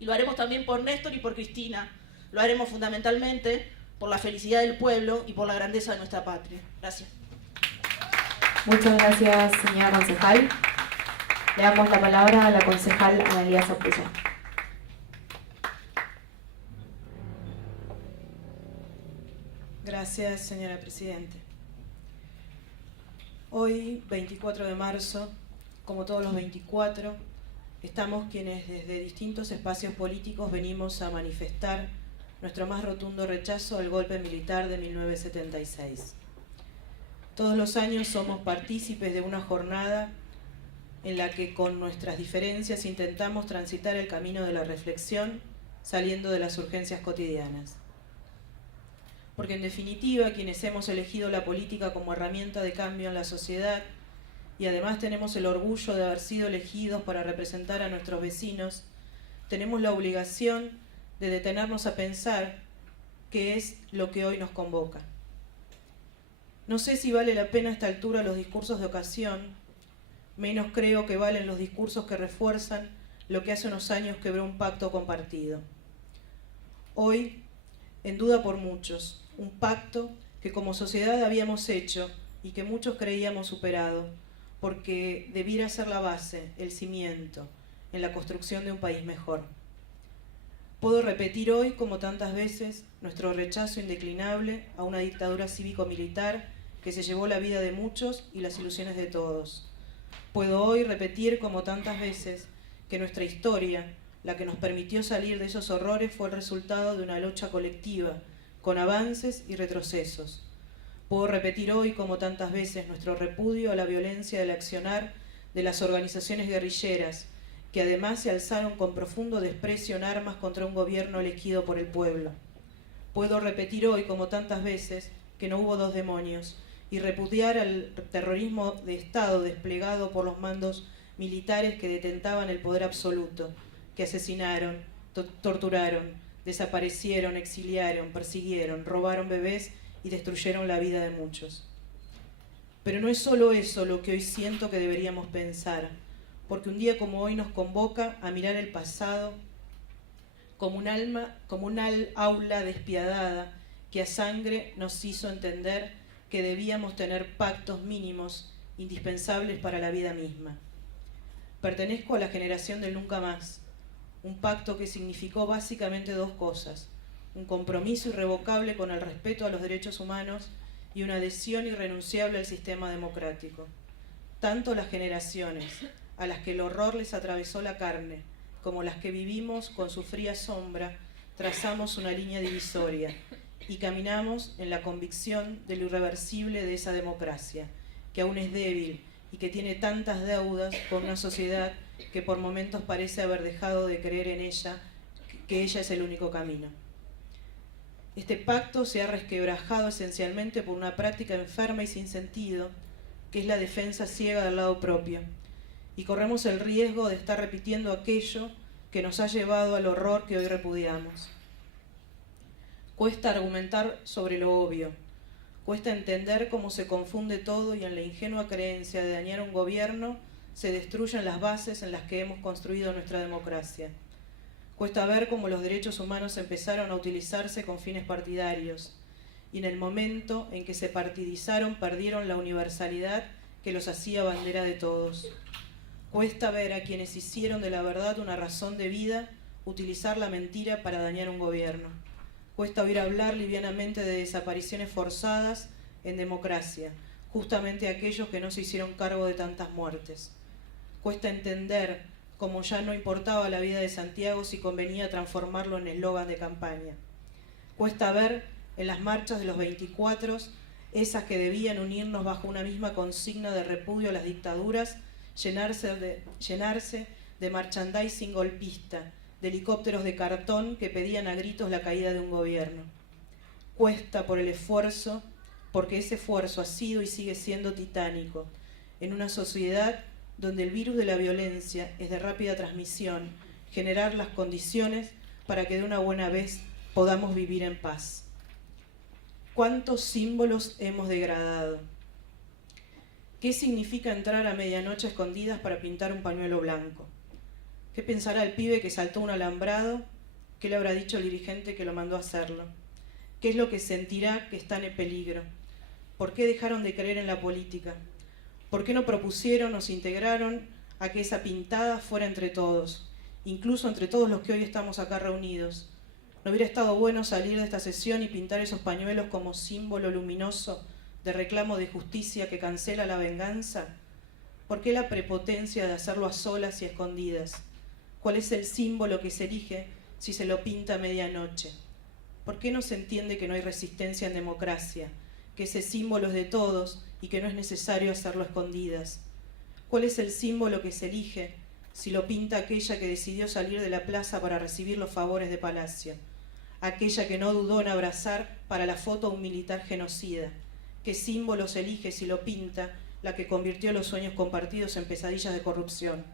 y lo haremos también por Néstor y por Cristina. Lo haremos fundamentalmente por la felicidad del pueblo y por la grandeza de nuestra patria. Gracias. Muchas gracias, señora concejal. Le damos la palabra a la concejal Analía Zapullo. Gracias, señora Presidenta. Hoy, 24 de marzo, como todos los 24, estamos quienes desde distintos espacios políticos venimos a manifestar nuestro más rotundo rechazo al golpe militar de 1976. Todos los años somos partícipes de una jornada en la que con nuestras diferencias intentamos transitar el camino de la reflexión, saliendo de las urgencias cotidianas. Porque en definitiva, quienes hemos elegido la política como herramienta de cambio en la sociedad, y además tenemos el orgullo de haber sido elegidos para representar a nuestros vecinos, tenemos la obligación de detenernos a pensar qué es lo que hoy nos convoca. No sé si vale la pena a esta altura los discursos de ocasión, menos creo que valen los discursos que refuerzan lo que hace unos años quebró un pacto compartido. Hoy, en duda por muchos, un pacto que como sociedad habíamos hecho y que muchos creíamos superado, porque debiera ser la base, el cimiento, en la construcción de un país mejor. Puedo repetir hoy, como tantas veces, nuestro rechazo indeclinable a una dictadura cívico-militar que se llevó la vida de muchos y las ilusiones de todos. Puedo hoy repetir, como tantas veces, que nuestra historia, la que nos permitió salir de esos horrores, fue el resultado de una lucha colectiva, con avances y retrocesos. Puedo repetir hoy, como tantas veces, nuestro repudio a la violencia del accionar de las organizaciones guerrilleras, que además se alzaron con profundo desprecio en armas contra un gobierno elegido por el pueblo. Puedo repetir hoy, como tantas veces, que no hubo dos demonios, y repudiar al terrorismo de Estado desplegado por los mandos militares que detentaban el poder absoluto, que asesinaron, torturaron, desaparecieron, exiliaron, persiguieron, robaron bebés y destruyeron la vida de muchos. Pero no es solo eso lo que hoy siento que deberíamos pensar, porque un día como hoy nos convoca a mirar el pasado como un aula despiadada que a sangre nos hizo entender que debíamos tener pactos mínimos indispensables para la vida misma. Pertenezco a la generación del nunca más, un pacto que significó básicamente dos cosas: un compromiso irrevocable con el respeto a los derechos humanos y una adhesión irrenunciable al sistema democrático. Tanto las generaciones a las que el horror les atravesó la carne, como las que vivimos con su fría sombra, trazamos una línea divisoria y caminamos en la convicción de lo irreversible de esa democracia, que aún es débil y que tiene tantas deudas con una sociedad que por momentos parece haber dejado de creer en ella, que ella es el único camino. Este pacto se ha resquebrajado esencialmente por una práctica enferma y sin sentido, que es la defensa ciega del lado propio, y corremos el riesgo de estar repitiendo aquello que nos ha llevado al horror que hoy repudiamos. Cuesta argumentar sobre lo obvio, cuesta entender cómo se confunde todo y en la ingenua creencia de dañar un gobierno se destruyen las bases en las que hemos construido nuestra democracia. Cuesta ver cómo los derechos humanos empezaron a utilizarse con fines partidarios y en el momento en que se partidizaron perdieron la universalidad que los hacía bandera de todos. Cuesta ver a quienes hicieron de la verdad una razón de vida utilizar la mentira para dañar un gobierno. Cuesta oír hablar livianamente de desapariciones forzadas en democracia, justamente aquellos que no se hicieron cargo de tantas muertes. Cuesta entender cómo ya no importaba la vida de Santiago si convenía transformarlo en eslogan de campaña. Cuesta ver en las marchas de los 24, esas que debían unirnos bajo una misma consigna de repudio a las dictaduras, llenarse de merchandising golpista, de helicópteros de cartón que pedían a gritos la caída de un gobierno. Cuesta por el esfuerzo, porque ese esfuerzo ha sido y sigue siendo titánico, en una sociedad donde el virus de la violencia es de rápida transmisión, generar las condiciones para que de una buena vez podamos vivir en paz. ¿Cuántos símbolos hemos degradado? ¿Qué significa entrar a medianoche a escondidas para pintar un pañuelo blanco? ¿Qué pensará el pibe que saltó un alambrado? ¿Qué le habrá dicho el dirigente que lo mandó a hacerlo? ¿Qué es lo que sentirá que están en peligro? ¿Por qué dejaron de creer en la política? ¿Por qué no propusieron o se integraron a que esa pintada fuera entre todos, incluso entre todos los que hoy estamos acá reunidos? ¿No hubiera estado bueno salir de esta sesión y pintar esos pañuelos como símbolo luminoso de reclamo de justicia que cancela la venganza? ¿Por qué la prepotencia de hacerlo a solas y a escondidas? ¿Cuál es el símbolo que se elige si se lo pinta a medianoche? ¿Por qué no se entiende que no hay resistencia en democracia, que ese símbolo es de todos y que no es necesario hacerlo a escondidas? ¿Cuál es el símbolo que se elige si lo pinta aquella que decidió salir de la plaza para recibir los favores de Palacio? Aquella que no dudó en abrazar para la foto a un militar genocida. ¿Qué símbolo se elige si lo pinta la que convirtió los sueños compartidos en pesadillas de corrupción?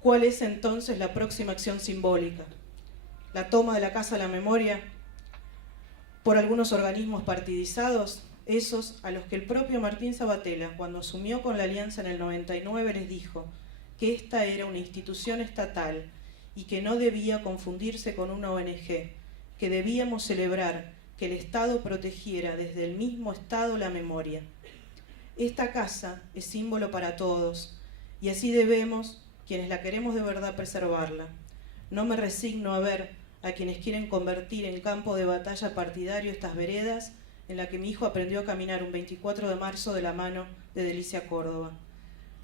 ¿Cuál es entonces la próxima acción simbólica? ¿La toma de la Casa de la Memoria por algunos organismos partidizados? Esos a los que el propio Martín Sabatella, cuando asumió con la Alianza en el 99, les dijo que esta era una institución estatal y que no debía confundirse con una ONG, que debíamos celebrar que el Estado protegiera desde el mismo Estado la memoria. Esta casa es símbolo para todos y así debemos, quienes la queremos de verdad, preservarla. No me resigno a ver a quienes quieren convertir en campo de batalla partidario estas veredas en la que mi hijo aprendió a caminar un 24 de marzo de la mano de Delicia Córdoba.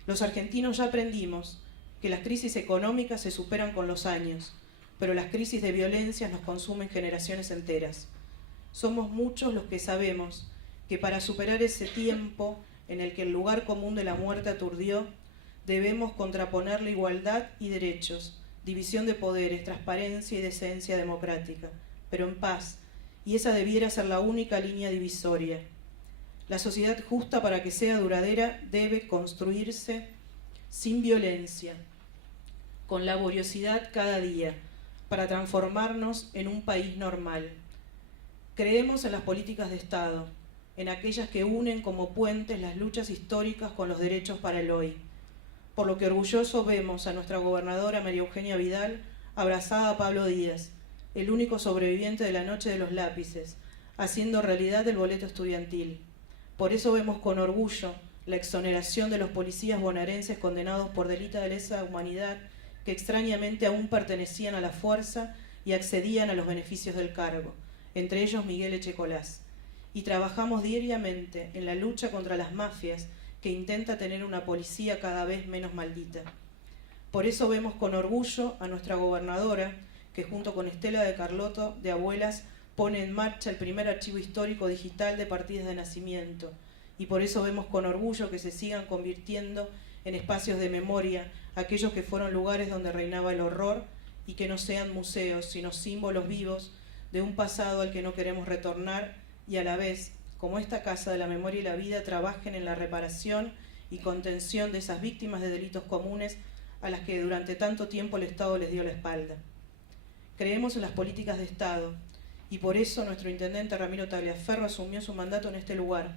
Los argentinos ya aprendimos que las crisis económicas se superan con los años, pero las crisis de violencia nos consumen generaciones enteras. Somos muchos los que sabemos que para superar ese tiempo en el que el lugar común de la muerte aturdió, debemos contraponer la igualdad y derechos, división de poderes, transparencia y decencia democrática, pero en paz, y esa debiera ser la única línea divisoria. La sociedad justa, para que sea duradera, debe construirse sin violencia, con laboriosidad cada día, para transformarnos en un país normal. Creemos en las políticas de Estado, en aquellas que unen como puentes las luchas históricas con los derechos para el hoy. Por lo que orgulloso vemos a nuestra gobernadora María Eugenia Vidal abrazada a Pablo Díaz, el único sobreviviente de la noche de los lápices, haciendo realidad el boleto estudiantil. Por eso vemos con orgullo la exoneración de los policías bonaerenses condenados por delito de lesa humanidad que extrañamente aún pertenecían a la fuerza y accedían a los beneficios del cargo, entre ellos Miguel Echecolás. Y trabajamos diariamente en la lucha contra las mafias que intenta tener una policía cada vez menos maldita. Por eso vemos con orgullo a nuestra gobernadora, que junto con Estela de Carlotto de Abuelas pone en marcha el primer archivo histórico digital de partidas de nacimiento. Y por eso vemos con orgullo que se sigan convirtiendo en espacios de memoria aquellos que fueron lugares donde reinaba el horror y que no sean museos, sino símbolos vivos de un pasado al que no queremos retornar y a la vez, como esta Casa de la Memoria y la Vida, trabajen en la reparación y contención de esas víctimas de delitos comunes a las que durante tanto tiempo el Estado les dio la espalda. Creemos en las políticas de Estado y por eso nuestro intendente Ramiro Tagliaferro asumió su mandato en este lugar,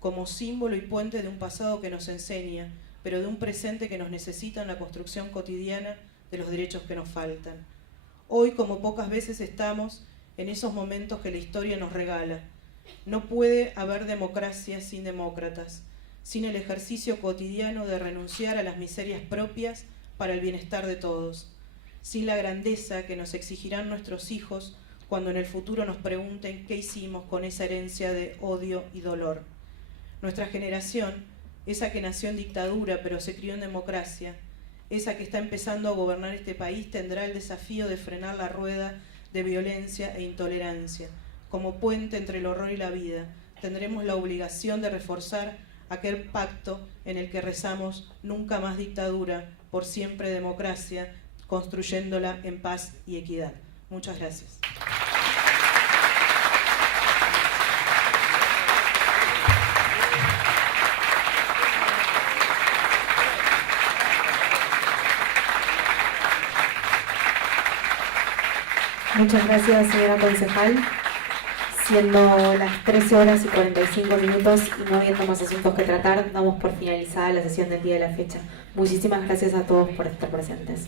como símbolo y puente de un pasado que nos enseña, pero de un presente que nos necesita en la construcción cotidiana de los derechos que nos faltan. Hoy, como pocas veces, estamos en esos momentos que la historia nos regala. No puede haber democracia sin demócratas, sin el ejercicio cotidiano de renunciar a las miserias propias para el bienestar de todos, sin la grandeza que nos exigirán nuestros hijos cuando en el futuro nos pregunten qué hicimos con esa herencia de odio y dolor. Nuestra generación, esa que nació en dictadura pero se crió en democracia, esa que está empezando a gobernar este país, tendrá el desafío de frenar la rueda de violencia e intolerancia. Como puente entre el horror y la vida, tendremos la obligación de reforzar aquel pacto en el que rezamos nunca más dictadura, por siempre democracia, construyéndola en paz y equidad. Muchas gracias. Muchas gracias, señora concejal. Siendo las 13 horas y 45 minutos y no habiendo más asuntos que tratar, damos por finalizada la sesión del día de la fecha. Muchísimas gracias a todos por estar presentes.